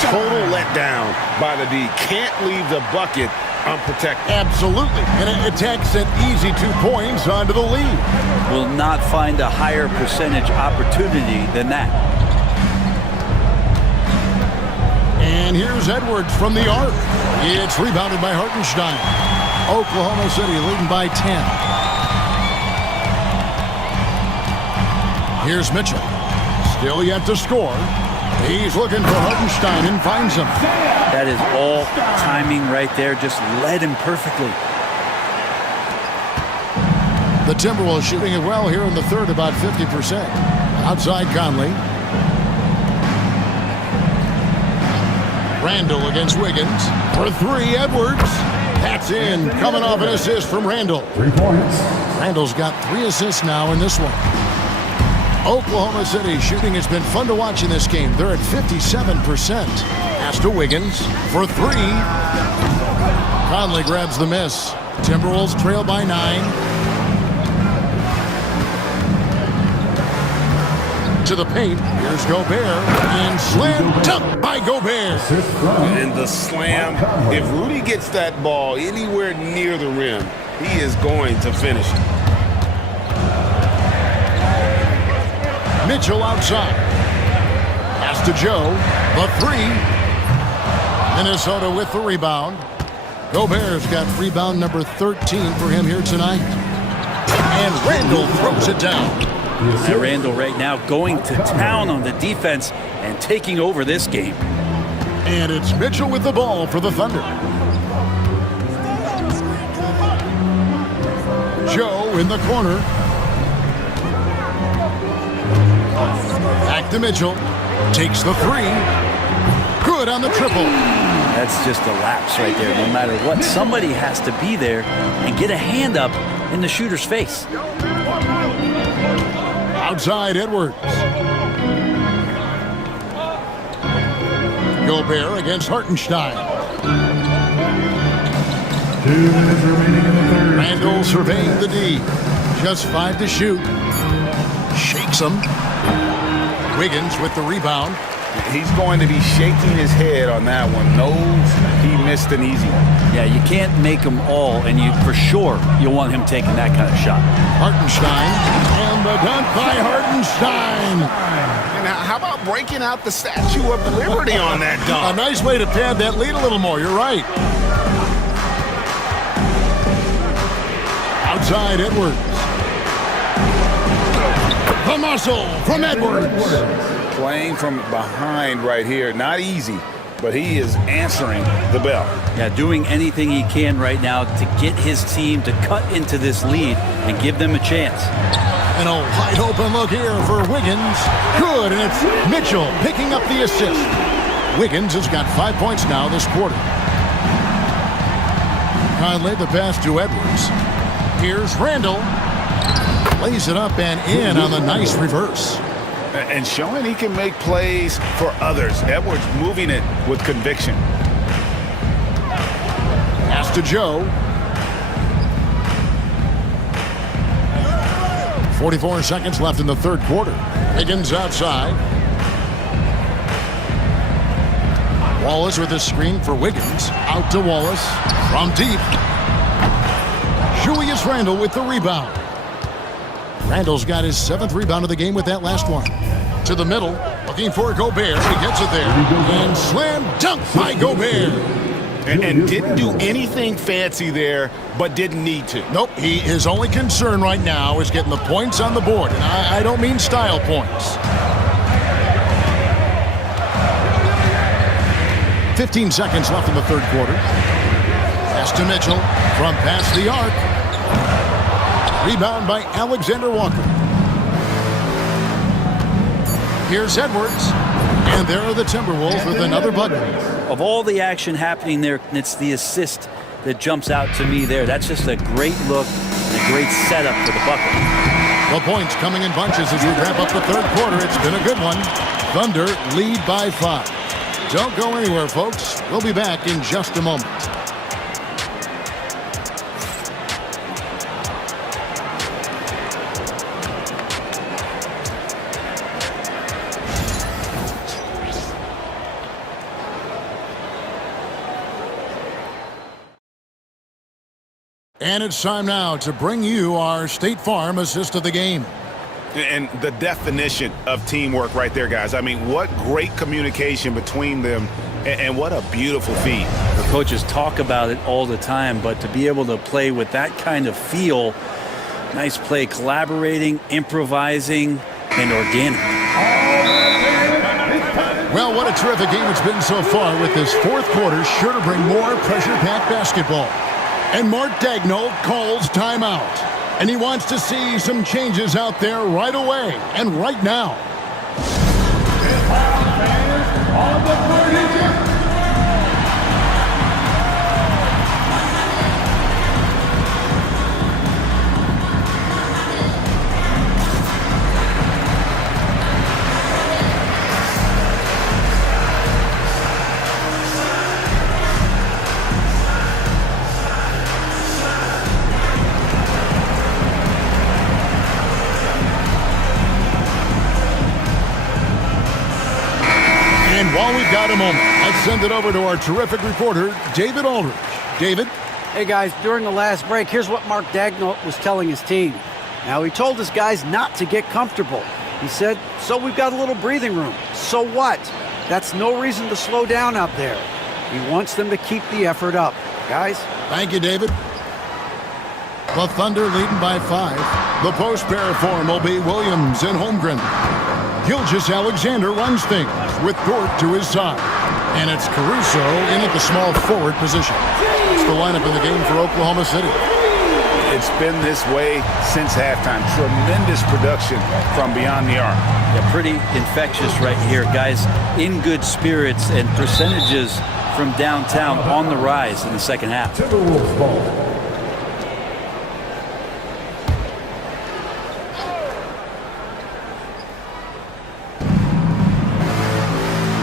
Total letdown by the D. Can't leave the bucket unprotected. Absolutely. And it attacks an easy 2 points onto the lead. Will not find a higher percentage opportunity than that. And here's Edwards from the arc. It's rebounded by Hartenstein. Oklahoma City leading by 10. Here's Mitchell. Still yet to score. He's looking for Hartenstein and finds him. That is all timing right there. Just led him perfectly. The Timberwolves shooting it well here in the third, about 50%. Outside Conley. Randall against Wiggins. For 3, Edwards. That's in. Coming off an assist from Randall. 3 points. Randall's got 3 assists now in this one. Oklahoma City shooting has been fun to watch in this game. They're at 57%. Pass to Wiggins for 3. Conley grabs the miss. Timberwolves trail by 9. To the paint. Here's Gobert. And slam dunk by Gobert. And the slam. If Rudy gets that ball anywhere near the rim, he is going to finish it. Mitchell outside. Pass to Joe. The 3. Minnesota with the rebound. Gobert's got rebound number 13 for him here tonight. And Randall throws it down. And Randall right now going to town on the defense and taking over this game. And it's Mitchell with the ball for the Thunder. Joe in the corner. Back to Mitchell. Takes the 3. Good on the triple. That's just a lapse right there. No matter what, somebody has to be there and get a hand up in the shooter's face. Outside Edwards. Gobert against Hartenstein. 2 minutes remaining in the third. Randall surveying the D. Just 5 to shoot. Shakes him. Wiggins with the rebound. He's going to be shaking his head on that one. Knows he missed an easy one. Yeah, you can't make them all, and for sure you'll want him taking that kind of shot. Hartenstein. And the dunk by Hartenstein. And how about breaking out the Statue of Liberty on that A dunk? nice way to pad that lead a little more. You're right. Outside Edwards. The muscle from Edwards. Playing from behind right here. Not easy, but he is answering the bell. Yeah, doing anything he can right now to get his team to cut into this lead and give them a chance. And a wide open look here for Wiggins. Good, and it's Mitchell picking up the assist. Wiggins has got 5 points now this quarter. Conley the pass to Edwards. Here's Randall. Lays it up and in on the nice reverse. And showing he can make plays for others. Edwards moving it with conviction. Pass to Joe. 44 seconds left in the third quarter. Higgins outside. Wallace with a screen for Wiggins. Out to Wallace. From deep. Julius Randle with the rebound. Randle's got his 7th rebound of the game with that last one. To the middle. Looking for Gobert. He gets it there. And slam dunk by Gobert. And didn't do anything fancy there, but didn't need to. Nope, his only concern right now is getting the points on the board. And I don't mean style points. 15 seconds left in the third quarter. Pass to Mitchell from past the arc. Rebound by Alexander Walker. Here's Edwards. And there are the Timberwolves with another bucket. Of all the action happening there, it's the assist that jumps out to me there. That's just a great look and a great setup for the bucket. The points coming in bunches as we wrap up the third quarter. It's been a good one. Thunder lead by 5. Don't go anywhere, folks. We'll be back in just a moment. And it's time now to bring you our State Farm assist of the game. And the definition of teamwork right there, guys. I mean, what great communication between them, and what a beautiful feat. The coaches talk about it all the time, but to be able to play with that kind of feel, nice play, collaborating, improvising, and organic. Well, what a terrific game it's been so far, with this fourth quarter sure to bring more pressure-packed basketball. And Mark Daigneault calls timeout. And he wants to see some changes out there right away and right now. On the 30. And while we've got a moment, let's send it over to our terrific reporter, David Aldridge. David? Hey guys, during the last break, here's what Mark Daigneault was telling his team. Now, he told his guys not to get comfortable. He said, so we've got a little breathing room. So what? That's no reason to slow down out there. He wants them to keep the effort up. Guys? Thank you, David. The Thunder leading by 5. The post pair form will be Williams and Holmgren. Gilgeous-Alexander runs things with Dort to his side. And it's Caruso in at the small forward position. It's the lineup in the game for Oklahoma City. It's been this way since halftime. Tremendous production from beyond the arc. Yeah, pretty infectious right here. Guys in good spirits, and percentages from downtown on the rise in the second half. Timberwolves ball.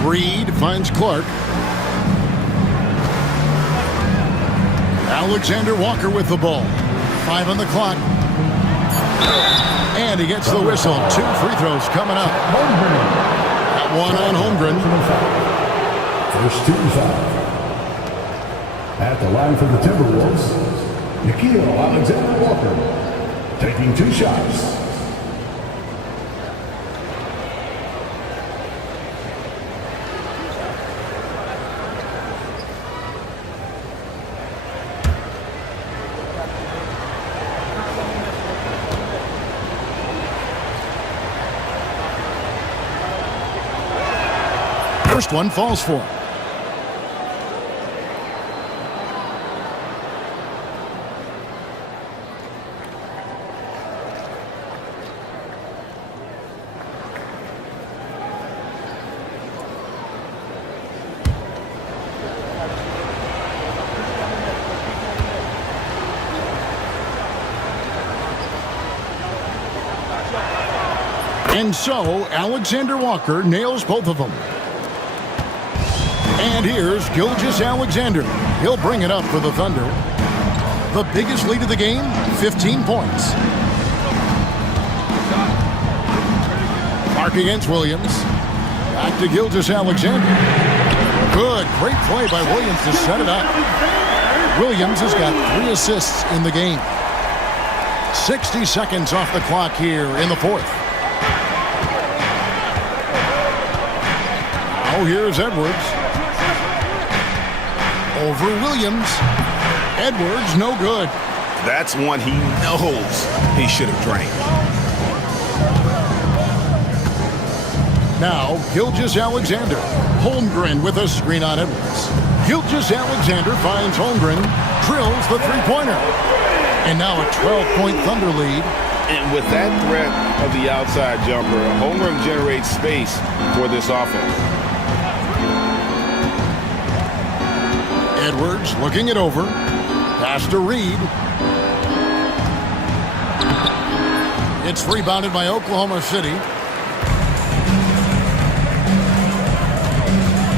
Reed finds Clark. Alexander Walker with the ball. 5 on the clock. And he gets the whistle. 2 free throws coming up. That one on Holmgren. First team foul. At the line for the Timberwolves, Nickeil Alexander Walker taking 2 shots. First one falls for him. And so, Alexander Walker nails both of them. And here's Gilgeous-Alexander. He'll bring it up for the Thunder. The biggest lead of the game, 15 points. Mark against Williams. Back to Gilgeous-Alexander. Good, great play by Williams to set it up. Williams has got 3 assists in the game. 60 seconds off the clock here in the fourth. Now here's Edwards. Over Williams. Edwards, no good. That's one he knows he should have drained. Now, Gilgeous-Alexander. Holmgren with a screen on Edwards. Gilgeous-Alexander finds Holmgren, drills the three-pointer. And now a 12-point Thunder lead. And with that threat of the outside jumper, Holmgren generates space for this offense. Edwards looking it over. Pass to Reed. It's rebounded by Oklahoma City.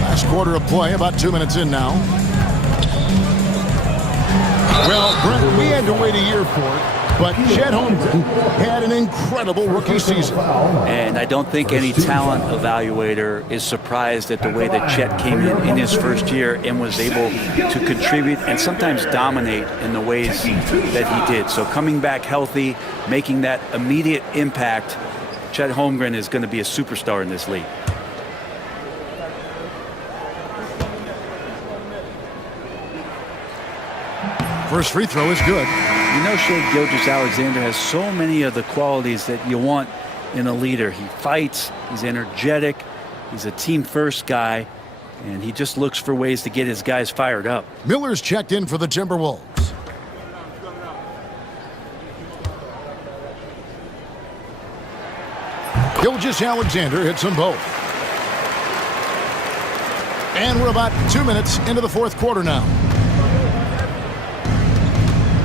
Last quarter of play, about 2 minutes in now. Well, Brent, we had to wait a year for it, but Chet Holmgren had an incredible rookie season. And I don't think any talent evaluator is surprised at the way that Chet came in his first year and was able to contribute and sometimes dominate in the ways that he did. So coming back healthy, making that immediate impact, Chet Holmgren is going to be a superstar in this league. First free throw is good. You know, Shea Gilgeous-Alexander has so many of the qualities that you want in a leader. He fights, he's energetic, he's a team-first guy, and he just looks for ways to get his guys fired up. Miller's checked in for the Timberwolves. Gilgeous-Alexander hits them both. And we're about 2 minutes into the fourth quarter now.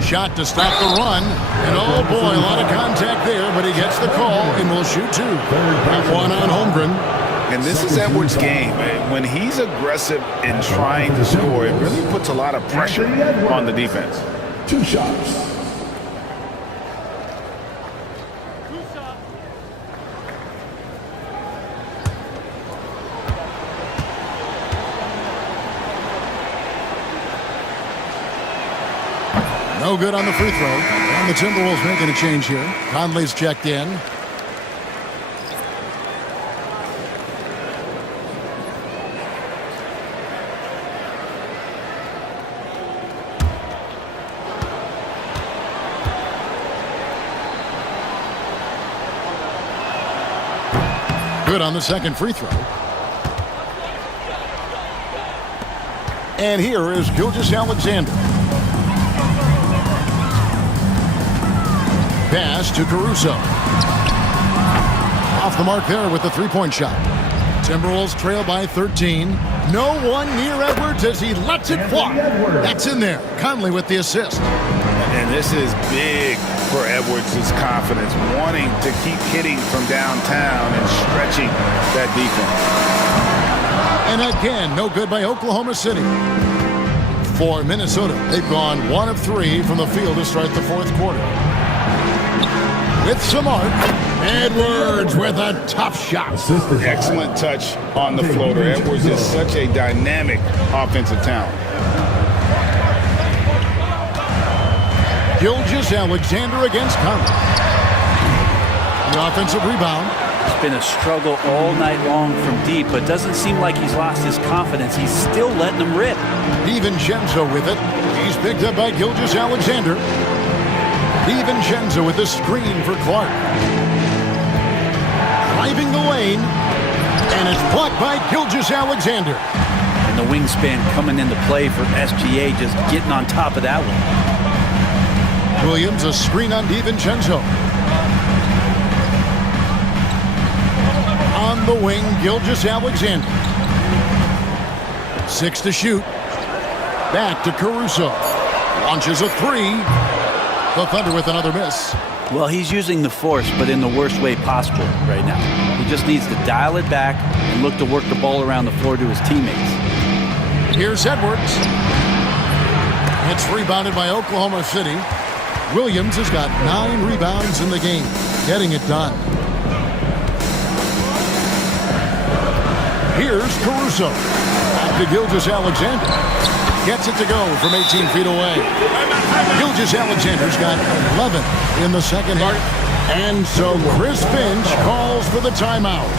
Shot to stop the run. And oh boy, a lot of contact there, but he gets the call and will shoot 2. That one on Holmgren. And this is Edwards' game. When he's aggressive in trying to score, it really puts a lot of pressure on the defense. 2 shots. No good on the free throw. And the Timberwolves making a change here. Conley's checked in. Good on the second free throw. And here is Gilgeous-Alexander. Pass to Caruso. Off the mark there with the three-point shot. Timberwolves trail by 13. No one near Edwards as he lets it fly. That's in there. Conley with the assist. And this is big for Edwards' confidence, wanting to keep hitting from downtown and stretching that defense. And again, no good by Oklahoma City. For Minnesota, they've gone 1 of 3 from the field to start the fourth quarter. With some arc, Edwards with a tough shot. Excellent touch on the floater. Edwards is such a dynamic offensive talent. Gilgeous-Alexander against Conley. The offensive rebound. It's been a struggle all night long from deep, but doesn't seem like he's lost his confidence. He's still letting them rip. DiVincenzo with it. He's picked up by Gilgeous-Alexander. DiVincenzo with the screen for Clark. Driving the lane. And it's blocked by Gilgeous-Alexander. And the wingspan coming into play for SGA, just getting on top of that one. Williams, a screen on DiVincenzo. On the wing, Gilgeous-Alexander. 6 to shoot. Back to Caruso. Launches a 3. The Thunder with another miss. Well, he's using the force, but in the worst way possible right now. He just needs to dial it back and look to work the ball around the floor to his teammates. Here's Edwards. It's rebounded by Oklahoma City. Williams has got 9 rebounds in the game, getting it done. Here's Caruso. Back to Gilgeous-Alexander. Gets it to go from 18 feet away. Gilgeous-Alexander's got 11 in the second half. And so Chris Finch calls for the timeout.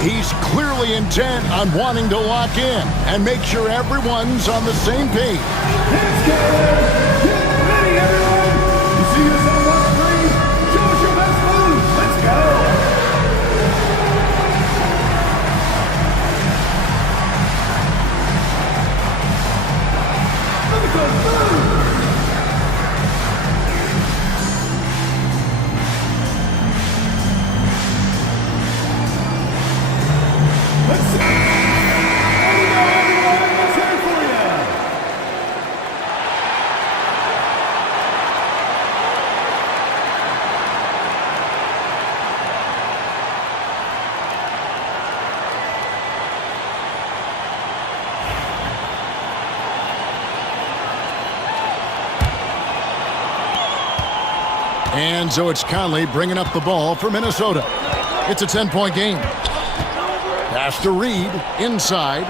He's clearly intent on wanting to lock in and make sure everyone's on the same page. It's good. Get ready, everyone. You see yourself on screen? Show us your best move. Let's go. Look at those moves. Let's see. There you go, everyone. Let's hear it for you. And so it's Conley bringing up the ball for Minnesota. It's a 10-point game. Pass to Reed, inside.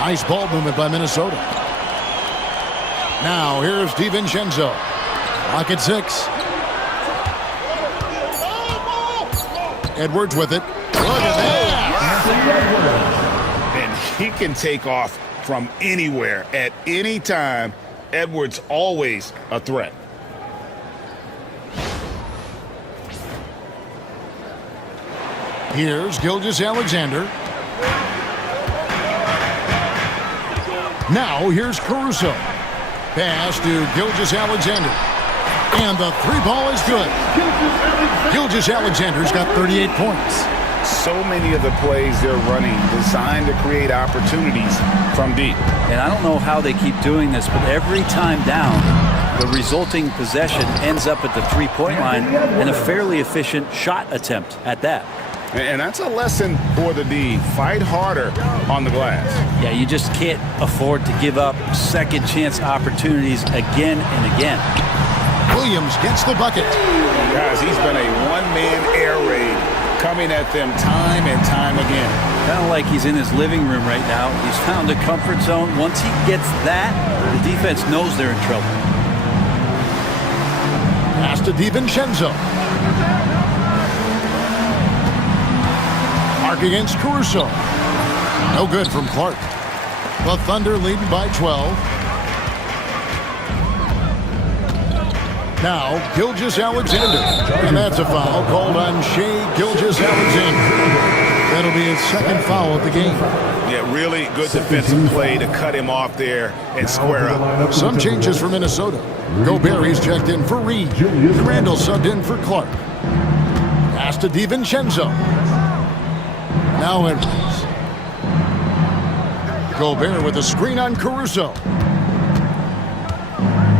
Nice ball movement by Minnesota. Now here's DiVincenzo. Clock at 6. Edwards with it. Look at that! And he can take off from anywhere at any time. Edwards always a threat. Here's Gilgeous-Alexander. Now here's Caruso. Pass to Gilgeous-Alexander. And the 3-ball is good. Gilgeous-Alexander's got 38 points. So many of the plays they're running designed to create opportunities from deep. And I don't know how they keep doing this, but every time down, the resulting possession ends up at the 3-point line and a fairly efficient shot attempt at that. And that's a lesson for the D. Fight harder on the glass. Yeah, you just can't afford to give up second chance opportunities again and again. Williams gets the bucket. Guys, he's been a one-man air raid coming at them time and time again. Kind of like he's in his living room right now. He's found a comfort zone. Once he gets that, the defense knows they're in trouble. Pass to DiVincenzo. Mark against Caruso. No good from Clark. The Thunder leading by 12. Now, Gilgeous-Alexander. And that's a foul called on Shai Gilgeous-Alexander. That'll be his second foul of the game. Yeah, really good defensive play to cut him off there and square up. Some changes for Minnesota. Gobert is checked in for Reed. Randall subbed in for Clark. Pass to DiVincenzo. Now Edwards. Gobert with a screen on Caruso.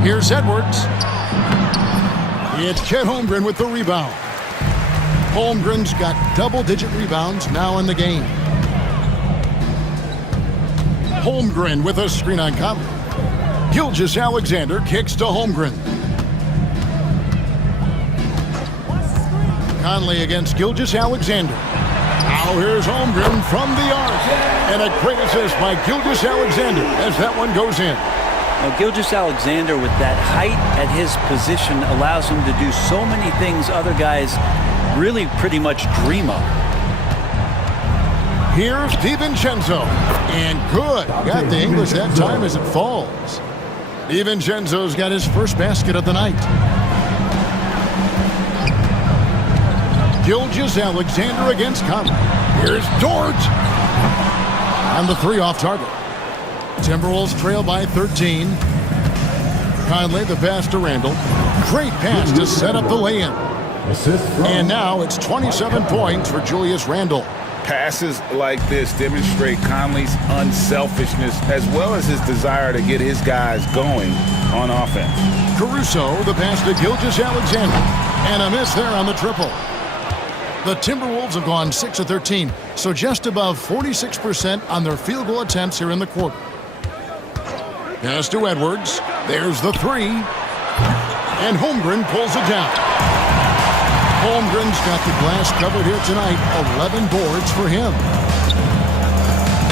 Here's Edwards. It's Chet Holmgren with the rebound. Holmgren's got double-digit rebounds now in the game. Holmgren with a screen on Conley. Gilgeous-Alexander kicks to Holmgren. Conley against Gilgeous-Alexander. Now here's Holmgren from the arc. And a great assist by Gilgeous-Alexander as that one goes in. Now, Gilgeous-Alexander, with that height at his position, allows him to do so many things other guys really pretty much dream of. Here's DiVincenzo. And good. Got the English that time as it falls. DiVincenzo's got his first basket of the night. Gilgeous-Alexander against Conley. Here's Dort. And the 3 off target. Timberwolves trail by 13. Conley, the pass to Randall. Great pass to set up the lay-in. And now it's 27 points for Julius Randle. Passes like this demonstrate Conley's unselfishness as well as his desire to get his guys going on offense. Caruso. The pass to Gilgeous-Alexander. And a miss there on the triple. The Timberwolves have gone 6 of 13, so just above 46% on their field goal attempts here in the quarter. Pass to Edwards. There's the three. And Holmgren pulls it down. Holmgren's got the glass covered here tonight. 11 boards for him.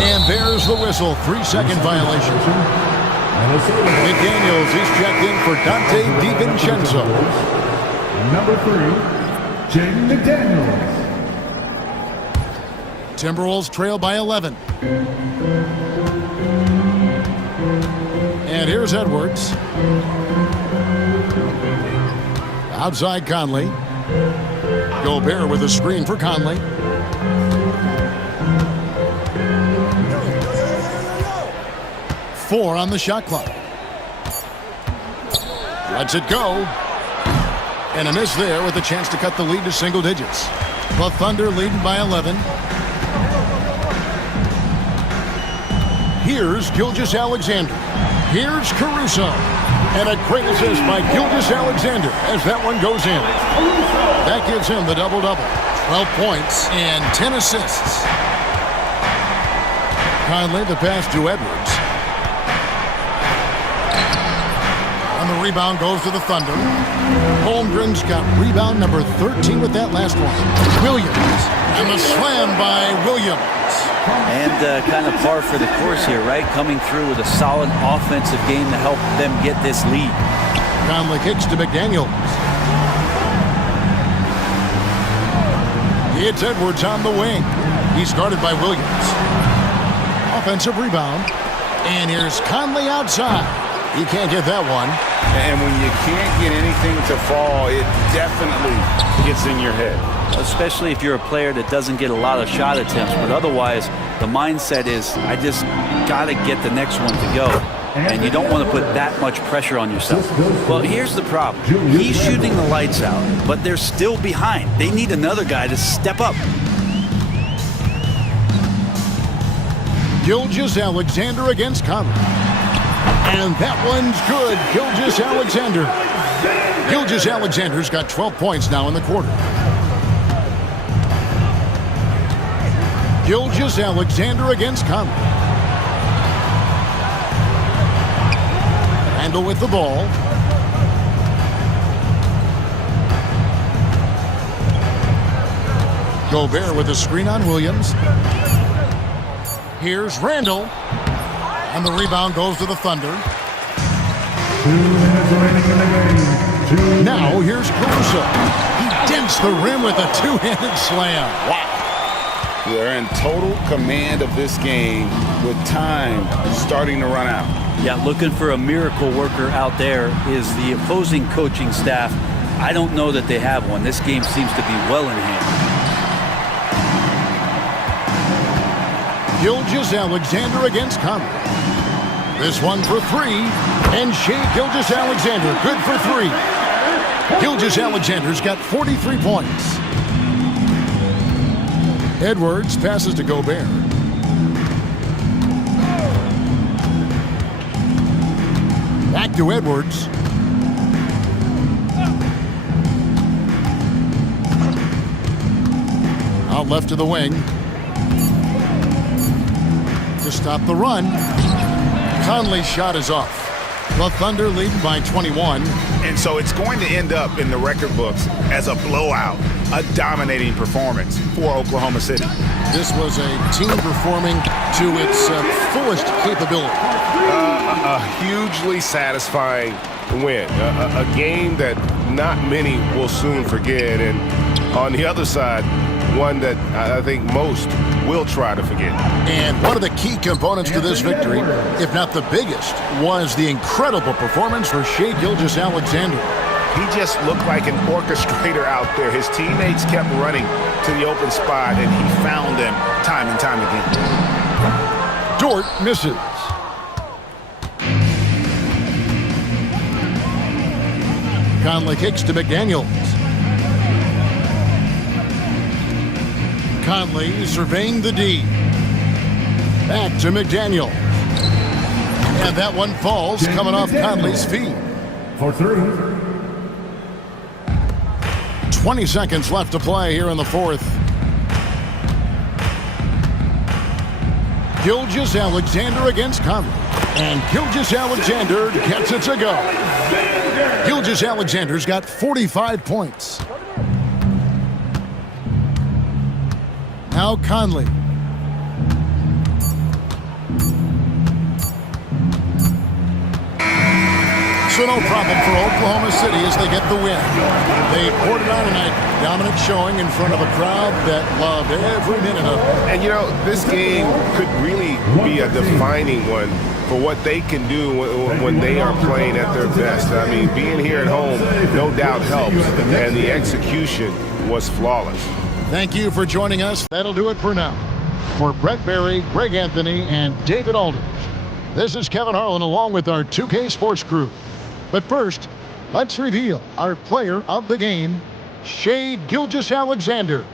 And there's the whistle. 3-second violation. McDaniels, he's checked in for Dante DiVincenzo. Number 3. Jaden McDaniels. Timberwolves trail by 11. And here's Edwards. Outside Conley. Gobert with a screen for Conley. Four on the shot clock. Lets it go. And a miss there with a chance to cut the lead to single digits. The Thunder leading by 11. Here's Gilgeous-Alexander. Here's Caruso. And a great assist by Gilgeous-Alexander as that one goes in. That gives him the double-double. 12 points and 10 assists. Conley, the pass to Edwards. And the rebound goes to the Thunder. Holmgren's got rebound number 13 with that last one. Williams. And the slam by Williams. And kind of par for the course here, right? Coming through with a solid offensive game to help them get this lead. Conley kicks to McDaniels. It's Edwards on the wing. He's guarded by Williams. Offensive rebound. And here's Conley outside. He can't get that one. And when you can't get anything to fall, it definitely gets in your head. Especially if you're a player that doesn't get a lot of shot attempts. But otherwise, the mindset is, I just got to get the next one to go. And you don't want to put that much pressure on yourself. Well, here's the problem. He's shooting the lights out, but they're still behind. They need another guy to step up. Gilgeous-Alexander against Conley. And that one's good. Gilgeous-Alexander. Gilgeous-Alexander's got 12 points now in the quarter. Gilgeous-Alexander against Conley. Randle with the ball. Gobert with a screen on Williams. Here's Randle. And the rebound goes to the Thunder. 2 minutes remaining in the game. Now here's Caruso. He dents the rim with a two-handed slam. Wow. They're in total command of this game with time starting to run out. Yeah, looking for a miracle worker out there is the opposing coaching staff. I don't know that they have one. This game seems to be well in hand. Gilgeous-Alexander against Conley. This one for three. And Shai Gilgeous-Alexander, good for three. Gilgeous-Alexander's got 43 points. Edwards passes to Gobert. Back to Edwards. Out left to the wing. To stop the run. Conley's shot is off. The Thunder leading by 21. And so it's going to end up in the record books as a blowout, a dominating performance for Oklahoma City. This was a team performing to its fullest capability. A hugely satisfying win. A game that not many will soon forget. And on the other side, one that I think most will try to forget. And one of the key components to this victory, if not the biggest, was the incredible performance for Shai Gilgeous-Alexander. He just looked like an orchestrator out there. His teammates kept running to the open spot, and he found them time and time again. Dort misses. Conley kicks to McDaniels. Conley surveying the D. Back to McDaniel. And that one falls coming off Conley's feet. for 3. 20 seconds left to play here in the fourth. Gilgeous-Alexander against Conley. And Gilgeous-Alexander gets it to go. Gilgeous-Alexander's got 45 points. Now Conley. So no problem for Oklahoma City as they get the win. They poured it on tonight. Dominant showing in front of a crowd that loved every minute of it. And, you know, this game could really be a defining one for what they can do when they are playing at their best. I mean, being here at home no doubt helps, and the execution was flawless. Thank you for joining us. That'll do it for now. For Brent Barry, Greg Anthony, and David Aldridge, this is Kevin Harlan along with our 2K Sports crew. But first, let's reveal our player of the game, Shai Gilgeous-Alexander.